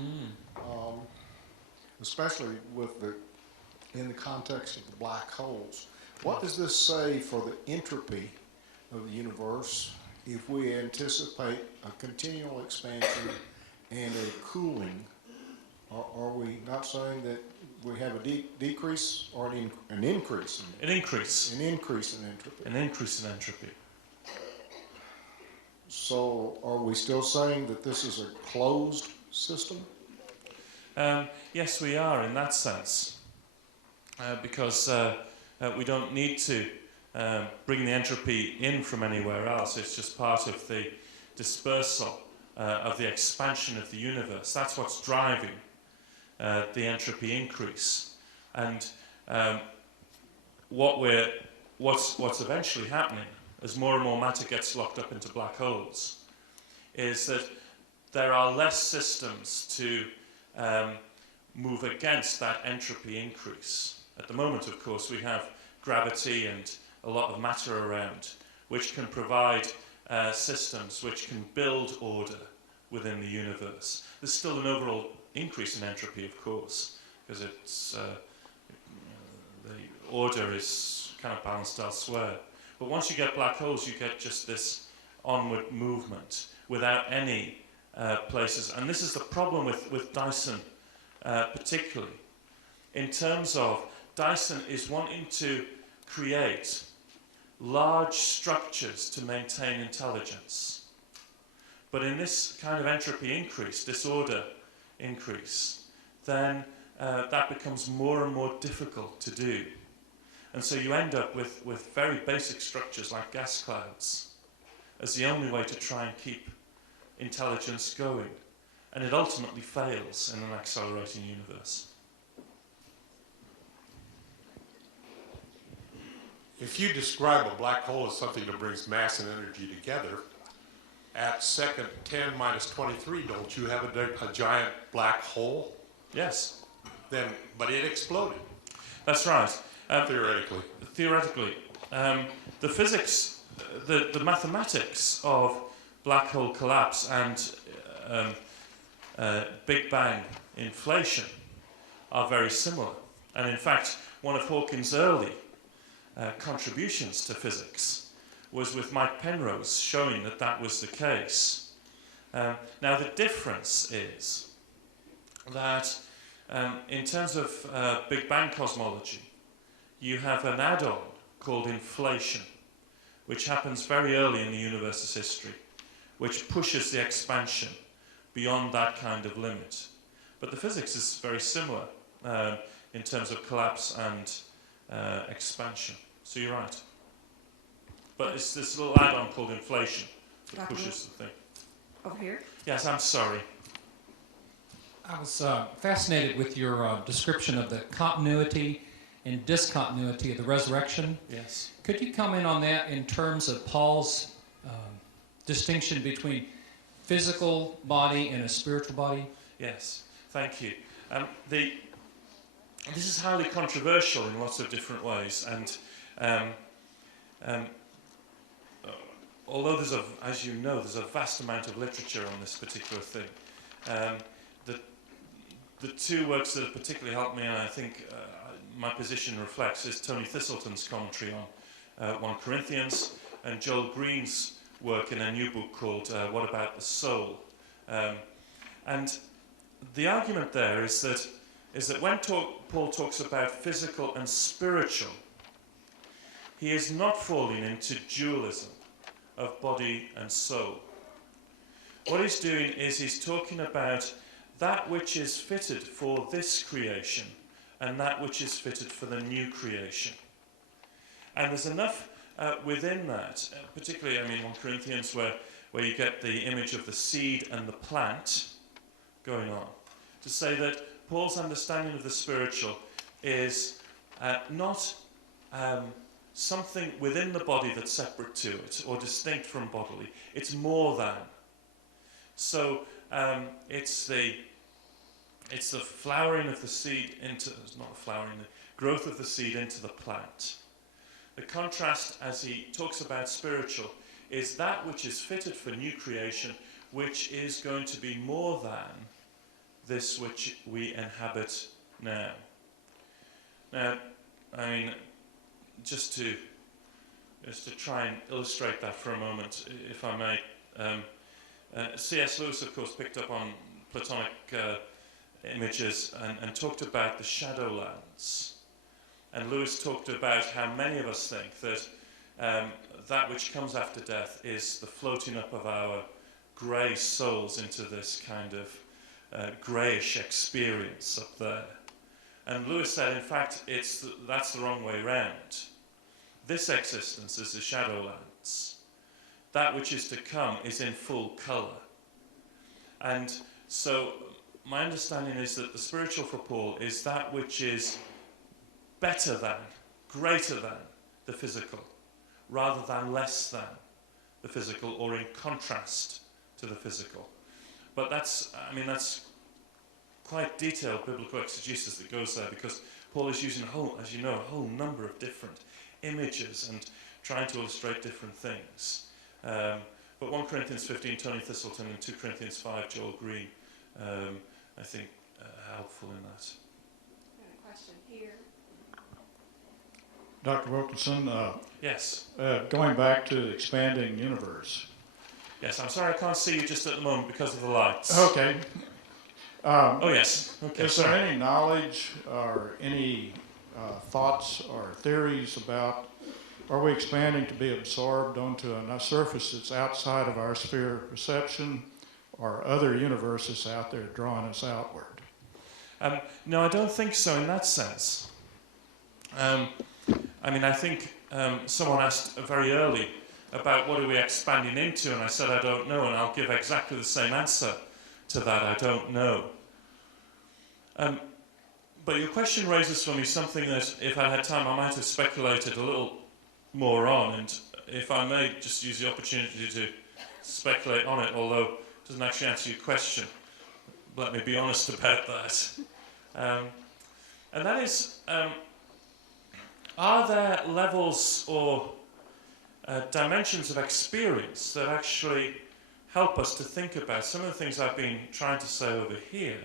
especially with in the context of the black holes, what does this say for the entropy of the universe if we anticipate a continual expansion and a cooling? Are we not saying that we have a decrease or an increase? An increase. An increase in entropy. An increase in entropy. So are we still saying that this is a closed system? Yes, we are in that sense, because we don't need to bring the entropy in from anywhere else. It's just part of the dispersal of the expansion of the universe. That's what's driving the entropy increase. And what's eventually happening as more and more matter gets locked up into black holes is that there are less systems to move against that entropy increase. At the moment, of course, we have gravity and a lot of matter around, which can provide systems which can build order within the universe. There's still an overall increase in entropy, of course, because it's the order is kind of balanced elsewhere. But once you get black holes, you get just this onward movement without any places. And this is the problem with Dyson particularly. In terms of Dyson is wanting to create large structures to maintain intelligence. But in this kind of entropy increase, disorder increase, then that becomes more and more difficult to do. And so you end up with very basic structures like gas clouds as the only way to try and keep intelligence going. And it ultimately fails in an accelerating universe. If you describe a black hole as something that brings mass and energy together, at second 10 minus 23, don't you have a giant black hole? Yes. Then, but it exploded. That's right. Theoretically. Theoretically. The physics, the mathematics of black hole collapse and Big Bang inflation are very similar. And in fact, one of Hawking's early contributions to physics was with Mike Penrose showing that that was the case. Now the difference is that in terms of Big Bang cosmology, you have an add-on called inflation, which happens very early in the universe's history, which pushes the expansion beyond that kind of limit. But the physics is very similar in terms of collapse and expansion. So you're right. But it's this little add-on called inflation that pushes the thing. Over here? Yes, I'm sorry. I was fascinated with your description of the continuity and discontinuity of the resurrection. Yes. Could you comment on that in terms of Paul's distinction between physical body and a spiritual body? Yes, thank you. This is highly controversial in lots of different ways, and although there's as you know, there's a vast amount of literature on this particular thing. The two works that have particularly helped me, and I think my position reflects, is Tony Thistleton's commentary on 1 Corinthians, and Joel Green's work in a new book called What About the Soul? And the argument there is that when Paul talks about physical and spiritual, he is not falling into dualism of body and soul. What he's doing is he's talking about that which is fitted for this creation and that which is fitted for the new creation. And there's enough within that, particularly, 1 Corinthians, where you get the image of the seed and the plant going on, to say that Paul's understanding of the spiritual is not something within the body that's separate to it or distinct from bodily. It's more than. So it's the flowering of the seed into, not flowering, the growth of the seed into the plant. The contrast, as he talks about spiritual, is that which is fitted for new creation, which is going to be more than this which we inhabit now. Now, just to try and illustrate that for a moment, if I may, C.S. Lewis, of course, picked up on Platonic images and talked about the shadowlands. And Lewis talked about how many of us think that that which comes after death is the floating up of our grey souls into this kind of greyish experience up there. And Lewis said, in fact, that's the wrong way round. This existence is the shadowlands. That which is to come is in full colour. And so my understanding is that the spiritual for Paul is that which is better than, greater than the physical, rather than less than the physical or in contrast to the physical. But that's quite detailed biblical exegesis that goes there, because Paul is using as you know, a whole number of different images and trying to illustrate different things. But 1 Corinthians 15, Tony Thistleton, and 2 Corinthians 5, Joel Green, I think helpful in that. A question here. Dr. Wilkinson, yes. Going back to the expanding universe. Yes, I'm sorry I can't see you just at the moment because of the lights. Okay. Oh, yes. Okay, is there any knowledge or any thoughts or theories about, are we expanding to be absorbed onto a surface that's outside of our sphere of perception, or other universes out there drawing us outward? No, I don't think so in that sense. I mean, I think someone asked very early about what are we expanding into, and I said I don't know, and I'll give exactly the same answer to that. I don't know. But your question raises for me something that, if I had time, I might have speculated a little more on, and if I may just use the opportunity to speculate on it, although it doesn't actually answer your question. Let me be honest about that. And that is, are there levels or dimensions of experience that actually help us to think about some of the things I've been trying to say over here,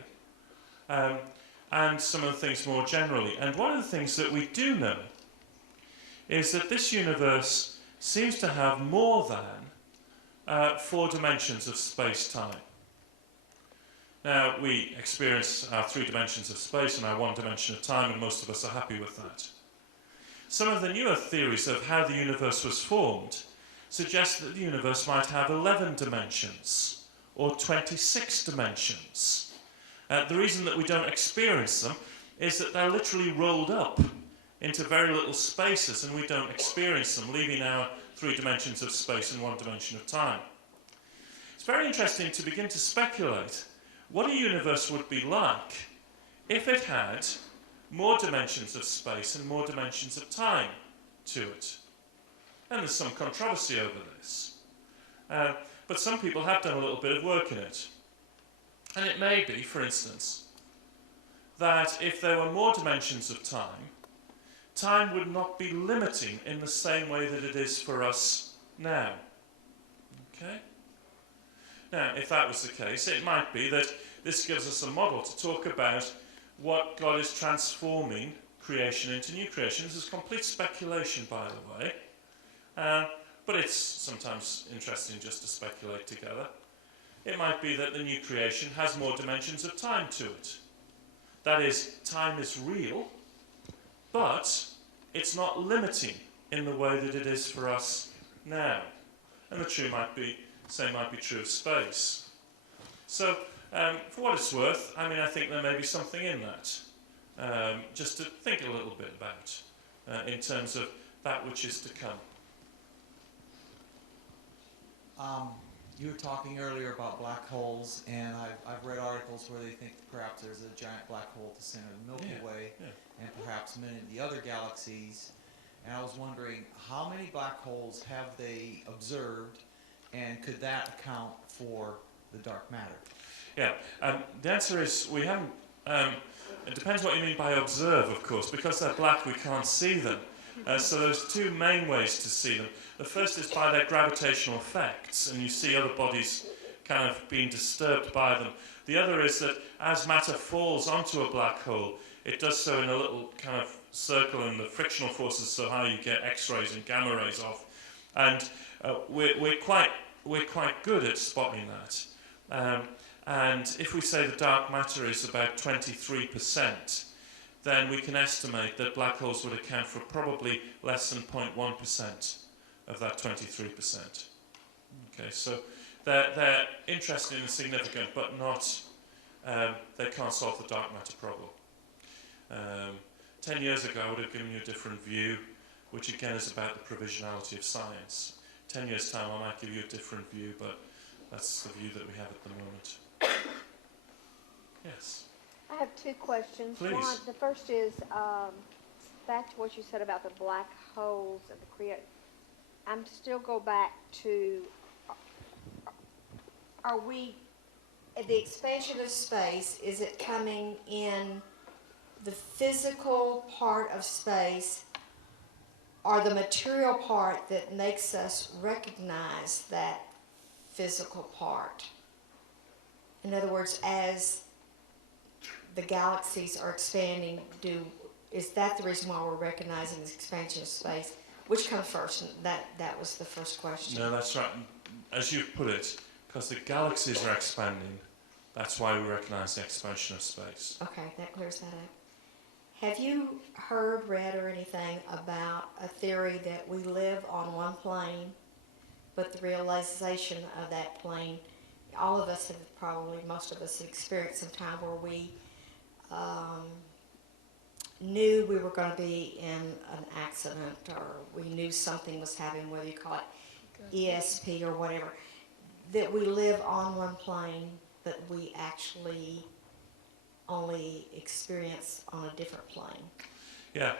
and some of the things more generally? And one of the things that we do know is that this universe seems to have more than 4 dimensions of space-time. Now, we experience our 3 dimensions of space and our 1 dimension of time, and most of us are happy with that. Some of the newer theories of how the universe was formed suggest that the universe might have 11 dimensions or 26 dimensions. The reason that we don't experience them is that they're literally rolled up into very little spaces, and we don't experience them, leaving our 3 dimensions of space and 1 dimension of time. It's very interesting to begin to speculate what a universe would be like if it had more dimensions of space and more dimensions of time to it. And there's some controversy over this. But some people have done a little bit of work in it. And it may be, for instance, that if there were more dimensions of time, time would not be limiting in the same way that it is for us now. Okay? Now, if that was the case, it might be that this gives us a model to talk about what God is transforming creation into new creation. This is complete speculation, by the way, but it's sometimes interesting just to speculate together. It might be that the new creation has more dimensions of time to it. That is, time is real, but it's not limiting in the way that it is for us now. And the same might be true of space. So, for what it's worth, I mean, I think there may be something in that, just to think a little bit about, in terms of that which is to come. You were talking earlier about black holes, and I've read articles where they think perhaps there's a giant black hole at the center of the Milky Way, and perhaps many of the other galaxies. And I was wondering, how many black holes have they observed, and could that account for the dark matter? Yeah, the answer is we haven't. It depends what you mean by observe, of course. Because they're black, we can't see them. So there's 2 main ways to see them. The first is by their gravitational effects, and you see other bodies kind of being disturbed by them. The other is that as matter falls onto a black hole, it does so in a little kind of circle, and the frictional force is so high you get X-rays and gamma rays off. And we're quite good at spotting that. And if we say the dark matter is about 23%, then we can estimate that black holes would account for probably less than 0.1% of that 23%. Okay, so they're interesting and significant, but not, they can't solve the dark matter problem. 10 years ago, I would have given you a different view, which again is about the provisionality of science. 10 years' time, I might give you a different view, but that's the view that we have at the moment. Yes. I have 2 questions. Please. One, the first is back to what you said about the black holes and the create. I'm still go back to, are we the expansion of space, is it coming in the physical part of space or the material part that makes us recognize that physical part? In other words, as the galaxies are expanding, is that the reason why we're recognizing this expansion of space? Which comes first? That was the first question. No, that's right. As you've put it, because the galaxies are expanding, that's why we recognize the expansion of space. Okay, that clears that up. Have you heard, read, or anything about a theory that we live on one plane, but the realization of that plane, all of us have probably, most of us have experienced some time where we knew we were going to be in an accident, or we knew something was happening, whether you call it ESP or whatever, that we live on one plane, but we actually only experience on a different plane. Yeah,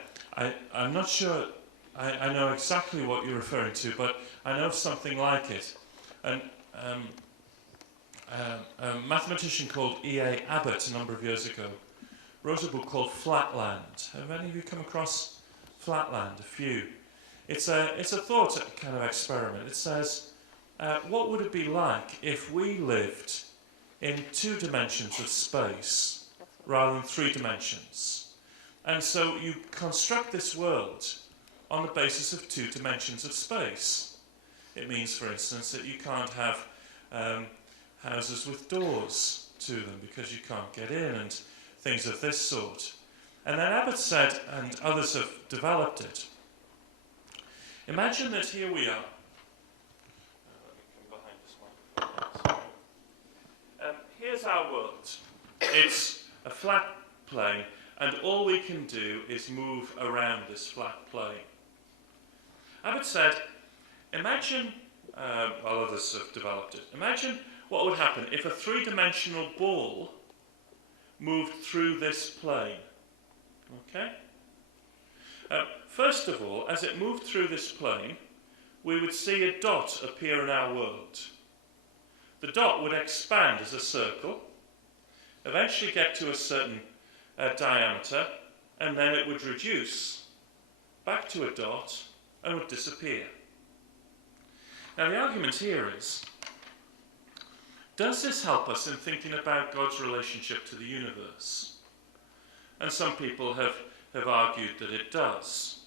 I'm not sure I know exactly what you're referring to, but I know of something like it. And a mathematician called E.A. Abbott a number of years ago wrote a book called Flatland. Have any of you come across Flatland? A few. It's a thought kind of experiment. It says, what would it be like if we lived in 2 dimensions of space rather than 3 dimensions? And so you construct this world on the basis of 2 dimensions of space. It means, for instance, that you can't have houses with doors to them because you can't get in and things of this sort. And then Abbott said, and others have developed it, imagine that here we are. Here's our world. It's a flat plane, and all we can do is move around this flat plane. Abbott said, imagine, well, others have developed it, imagine what would happen if a 3-dimensional ball moved through this plane. Okay? First of all, as it moved through this plane, we would see a dot appear in our world. The dot would expand as a circle, eventually get to a certain diameter, and then it would reduce back to a dot and would disappear. Now the argument here is, does this help us in thinking about God's relationship to the universe? And some people have argued that it does.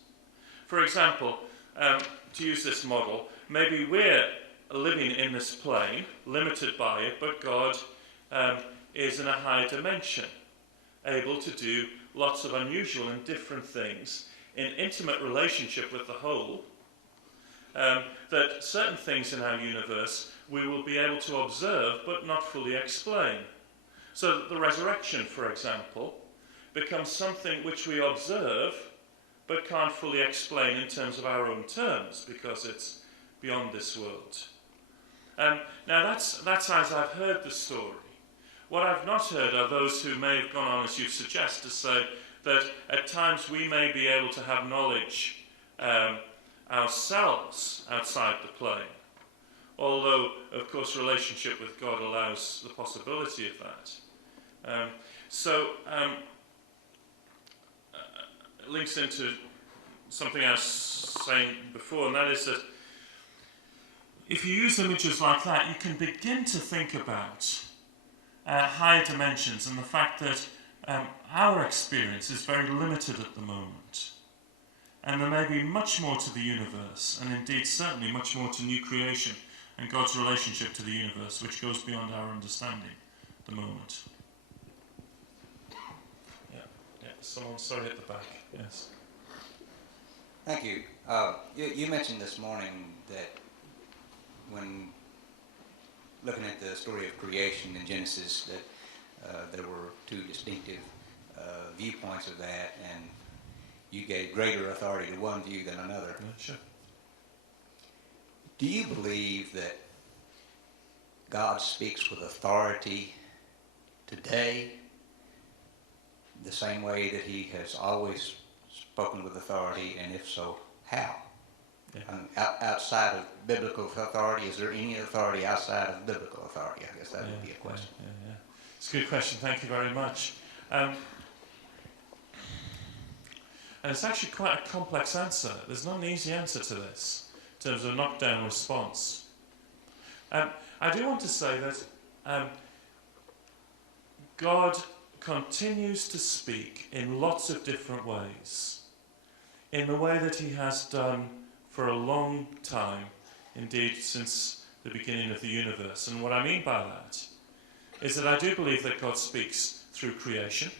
For example, to use this model, maybe we're living in this plane, limited by it, but God is in a higher dimension, able to do lots of unusual and different things in intimate relationship with the whole, that certain things in our universe we will be able to observe but not fully explain. So that the resurrection, for example, becomes something which we observe but can't fully explain in terms of our own terms because it's beyond this world. Now that's as I've heard the story. What I've not heard are those who may have gone on, as you suggest, to say that at times we may be able to have knowledge ourselves outside the plane. Although, of course, relationship with God allows the possibility of that. It links into something I was saying before, and that is that if you use images like that, you can begin to think about higher dimensions and the fact that our experience is very limited at the moment. And there may be much more to the universe, and indeed certainly much more to new creation and God's relationship to the universe, which goes beyond our understanding at the moment. Yeah, someone, sorry, at the back, yes. Thank you. You mentioned this morning that when looking at the story of creation in Genesis, that there were 2 distinctive viewpoints of that, and you gave greater authority to one view than another. Yeah, sure. Do you believe that God speaks with authority today, the same way that he has always spoken with authority, and if so, how? Outside of biblical authority, is there any authority outside of biblical authority? I guess that would be a question. It's a good question. Thank you very much. And it's actually quite a complex answer. There's not an easy answer to this in terms of knockdown response. I do want to say that God continues to speak in lots of different ways, in the way that he has done for a long time, indeed since the beginning of the universe. And what I mean by that is that I do believe that God speaks through creation.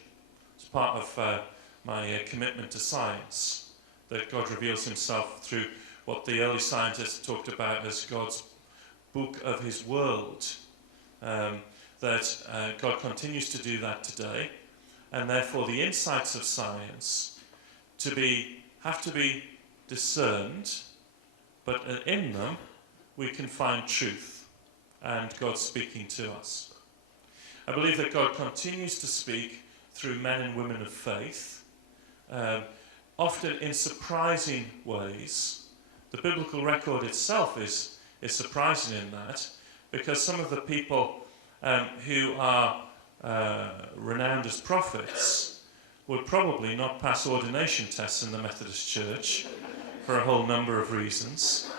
It's part of my commitment to science, that God reveals himself through what the early scientists talked about as God's book of his world. That God continues to do that today, and therefore the insights of science have to be discerned, but in them we can find truth and God speaking to us. I believe that God continues to speak through men and women of faith, often in surprising ways. The biblical record itself is surprising in that, because some of the people who are renowned as prophets would probably not pass ordination tests in the Methodist Church for a whole number of reasons.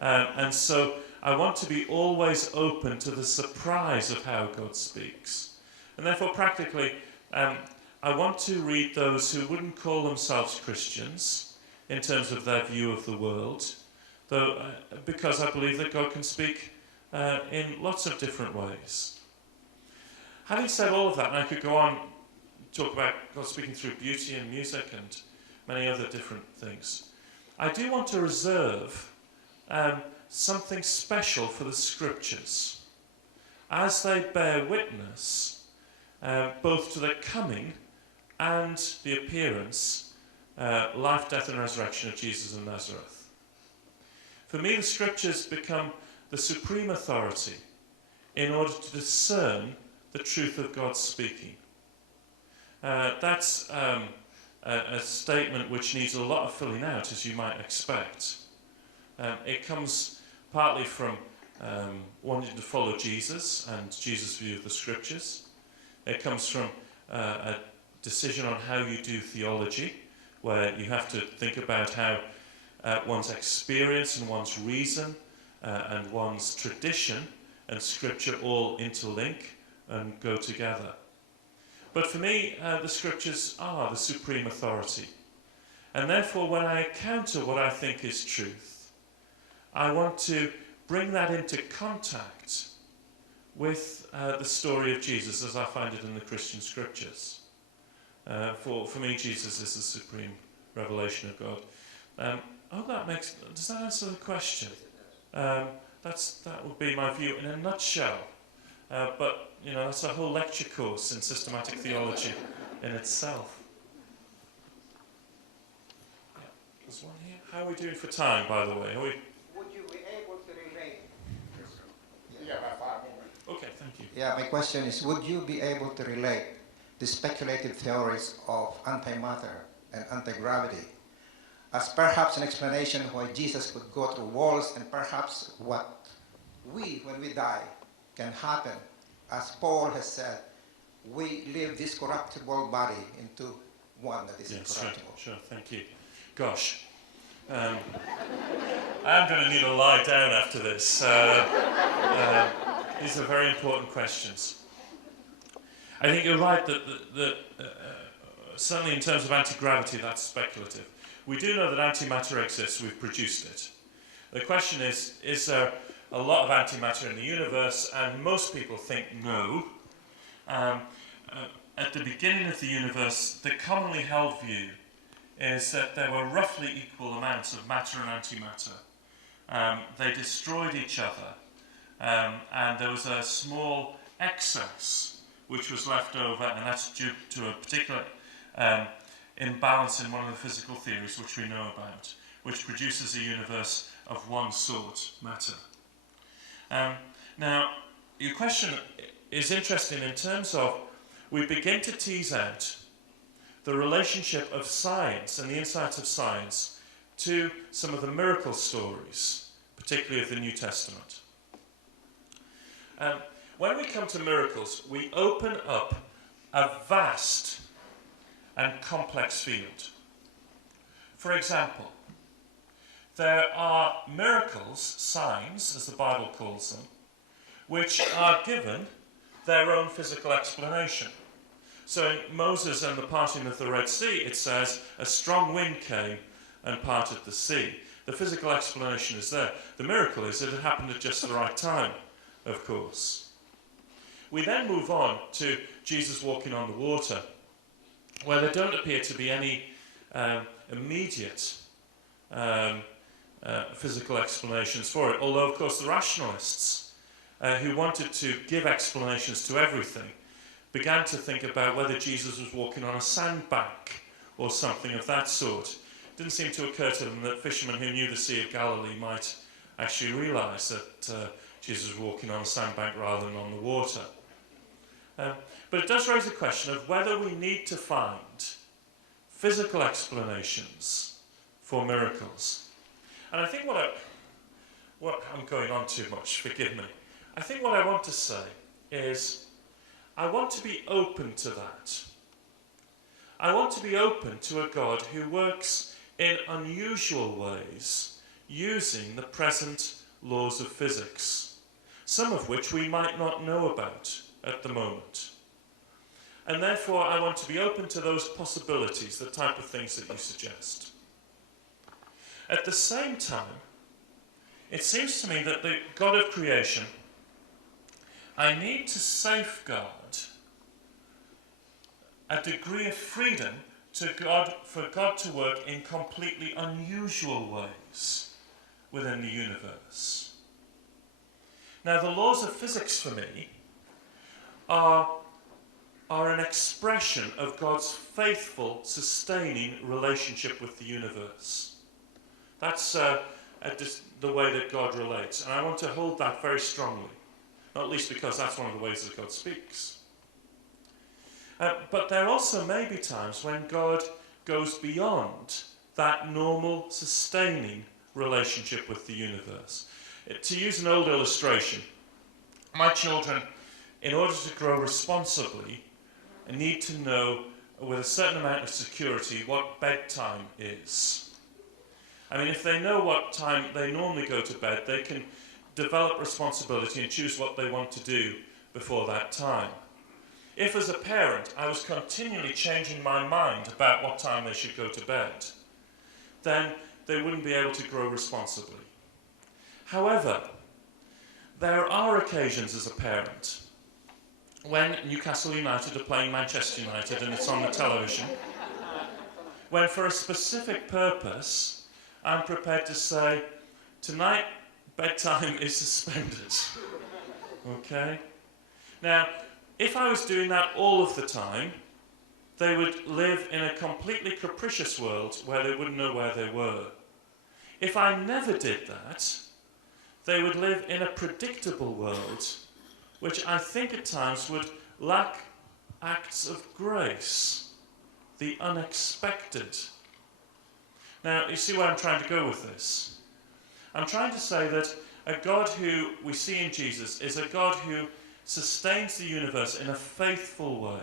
And so I want to be always open to the surprise of how God speaks. And therefore, practically, I want to read those who wouldn't call themselves Christians in terms of their view of the world, though, because I believe that God can speak in lots of different ways. Having said all of that, and I could go on talk about God speaking through beauty and music and many other different things, I do want to reserve something special for the Scriptures, as they bear witness both to the coming and the appearance, life, death and resurrection of Jesus of Nazareth. For me, the Scriptures become the supreme authority in order to discern the truth of God speaking. That's a statement which needs a lot of filling out, as you might expect. It comes partly from wanting to follow Jesus and Jesus' view of the Scriptures. It comes from a decision on how you do theology, where you have to think about how one's experience and one's reason and one's tradition and Scripture all interlink and go together. But for me, the Scriptures are the supreme authority. And therefore, when I encounter what I think is truth, I want to bring that into contact with the story of Jesus as I find it in the Christian Scriptures. For me, Jesus is the supreme revelation of God. Does that answer the question? That would be my view in a nutshell. But, that's a whole lecture course in systematic theology in itself. Yeah, there's one here. How are we doing for time, by the way? Would you be able to relate? Yeah, about 5 more minutes. Okay, thank you. Yeah, my question is, would you be able to relate the speculative theories of antimatter and anti-gravity as perhaps an explanation why Jesus could go through walls, and perhaps what we, when we die, can happen? As Paul has said, we live this corruptible body into one that is incorruptible. Sure, thank you. Gosh, I'm going to need to lie down after this. These are very important questions. I think you're right that certainly in terms of anti-gravity, that's speculative. We do know that antimatter exists, we've produced it. The question is there a lot of antimatter in the universe? And most people think no. At the beginning of the universe, the commonly held view is that there were roughly equal amounts of matter and antimatter. They destroyed each other, and there was a small excess which was left over, and that's due to a particular imbalance in one of the physical theories which we know about, which produces a universe of one sort, matter. Now, your question is interesting in terms of we begin to tease out the relationship of science and the insights of science to some of the miracle stories, particularly of the New Testament. When we come to miracles, we open up a vast and complex field. For example, there are miracles, signs, as the Bible calls them, which are given their own physical explanation. So in Moses and the parting of the Red Sea, it says, a strong wind came and parted the sea. The physical explanation is there. The miracle is that it happened at just the right time, of course. We then move on to Jesus walking on the water, where there don't appear to be any immediate physical explanations for it, although, of course, the rationalists who wanted to give explanations to everything began to think about whether Jesus was walking on a sandbank or something of that sort. It didn't seem to occur to them that fishermen who knew the Sea of Galilee might actually realise that Jesus was walking on a sandbank rather than on the water. But it does raise the question of whether we need to find physical explanations for miracles. And I think I'm going on too much, forgive me. I think what I want to say is I want to be open to that. I want to be open to a God who works in unusual ways using the present laws of physics, some of which we might not know about at the moment. And therefore I want to be open to those possibilities, the type of things that you suggest. At the same time, it seems to me that the God of creation, I need to safeguard a degree of freedom for God to work in completely unusual ways within the universe. Now, the laws of physics for me are an expression of God's faithful, sustaining relationship with the universe. That's just the way that God relates, and I want to hold that very strongly, not least because that's one of the ways that God speaks. But there also may be times when God goes beyond that normal, sustaining relationship with the universe. To use an old illustration, my children, in order to grow responsibly, need to know with a certain amount of security what bedtime is. I mean, if they know what time they normally go to bed, they can develop responsibility and choose what they want to do before that time. If, as a parent, I was continually changing my mind about what time they should go to bed, then they wouldn't be able to grow responsibly. However, there are occasions as a parent when Newcastle United are playing Manchester United and it's on the television, when for a specific purpose I'm prepared to say, tonight bedtime is suspended. Okay? Now, if I was doing that all of the time, they would live in a completely capricious world where they wouldn't know where they were. If I never did that, they would live in a predictable world, which I think at times would lack acts of grace, the unexpected. Now, you see where I'm trying to go with this? I'm trying to say that a God who we see in Jesus is a God who sustains the universe in a faithful way,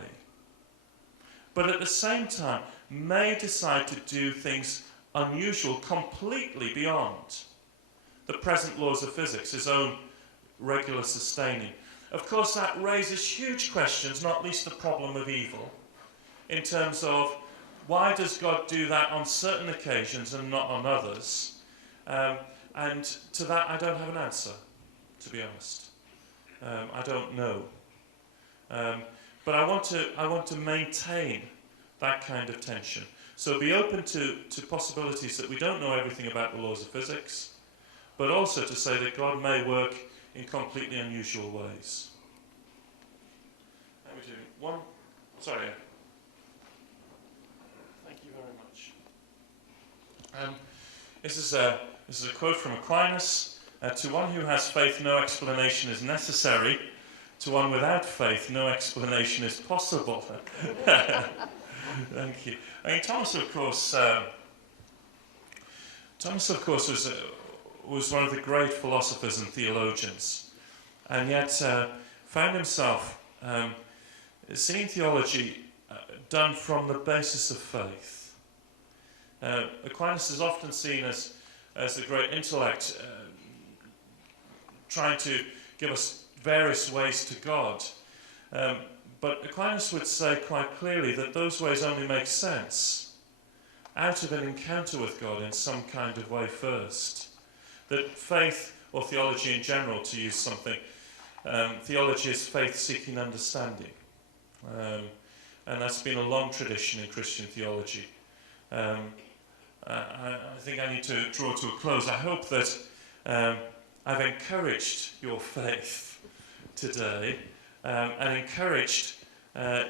but at the same time may decide to do things unusual completely beyond the present laws of physics, his own regular sustaining. Of course, that raises huge questions, not least the problem of evil, in terms of why does God do that on certain occasions and not on others? And to that I don't have an answer, to be honest. I don't know. But I want to maintain that kind of tension. So be open to possibilities that we don't know everything about the laws of physics, but also to say that God may work in completely unusual ways. How are we doing? One? Sorry. Thank you very much. This is a quote from Aquinas. To one who has faith, no explanation is necessary. To one without faith, no explanation is possible. Thank you. I mean, Thomas, of course, Thomas, of course, was one of the great philosophers and theologians, and yet found himself seeing theology done from the basis of faith. Aquinas is often seen as the great intellect, trying to give us various ways to God. But Aquinas would say quite clearly that those ways only make sense out of an encounter with God in some kind of way first. That faith, or theology in general, to use something, theology is faith seeking understanding. And that's been a long tradition in Christian theology. I think I need to draw to a close. I hope that I've encouraged your faith today and encouraged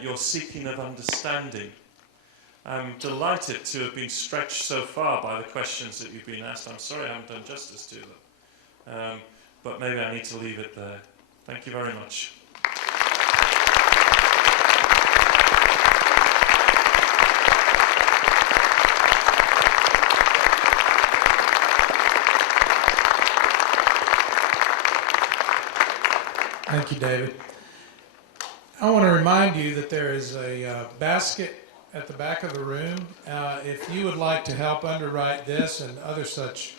your seeking of understanding. I'm delighted to have been stretched so far by the questions that you've been asked. I'm sorry I haven't done justice to them, but maybe I need to leave it there. Thank you very much. Thank you, David. I want to remind you that there is a basket at the back of the room. If you would like to help underwrite this and other such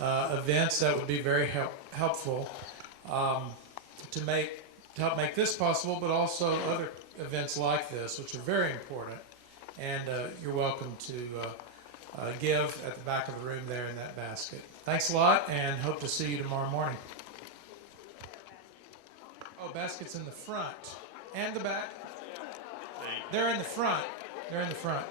events, that would be very helpful to help make this possible, but also other events like this, which are very important. And you're welcome to give at the back of the room there in that basket. Thanks a lot, and hope to see you tomorrow morning. Oh, baskets in the front and the back. They're in the front. They're in the front.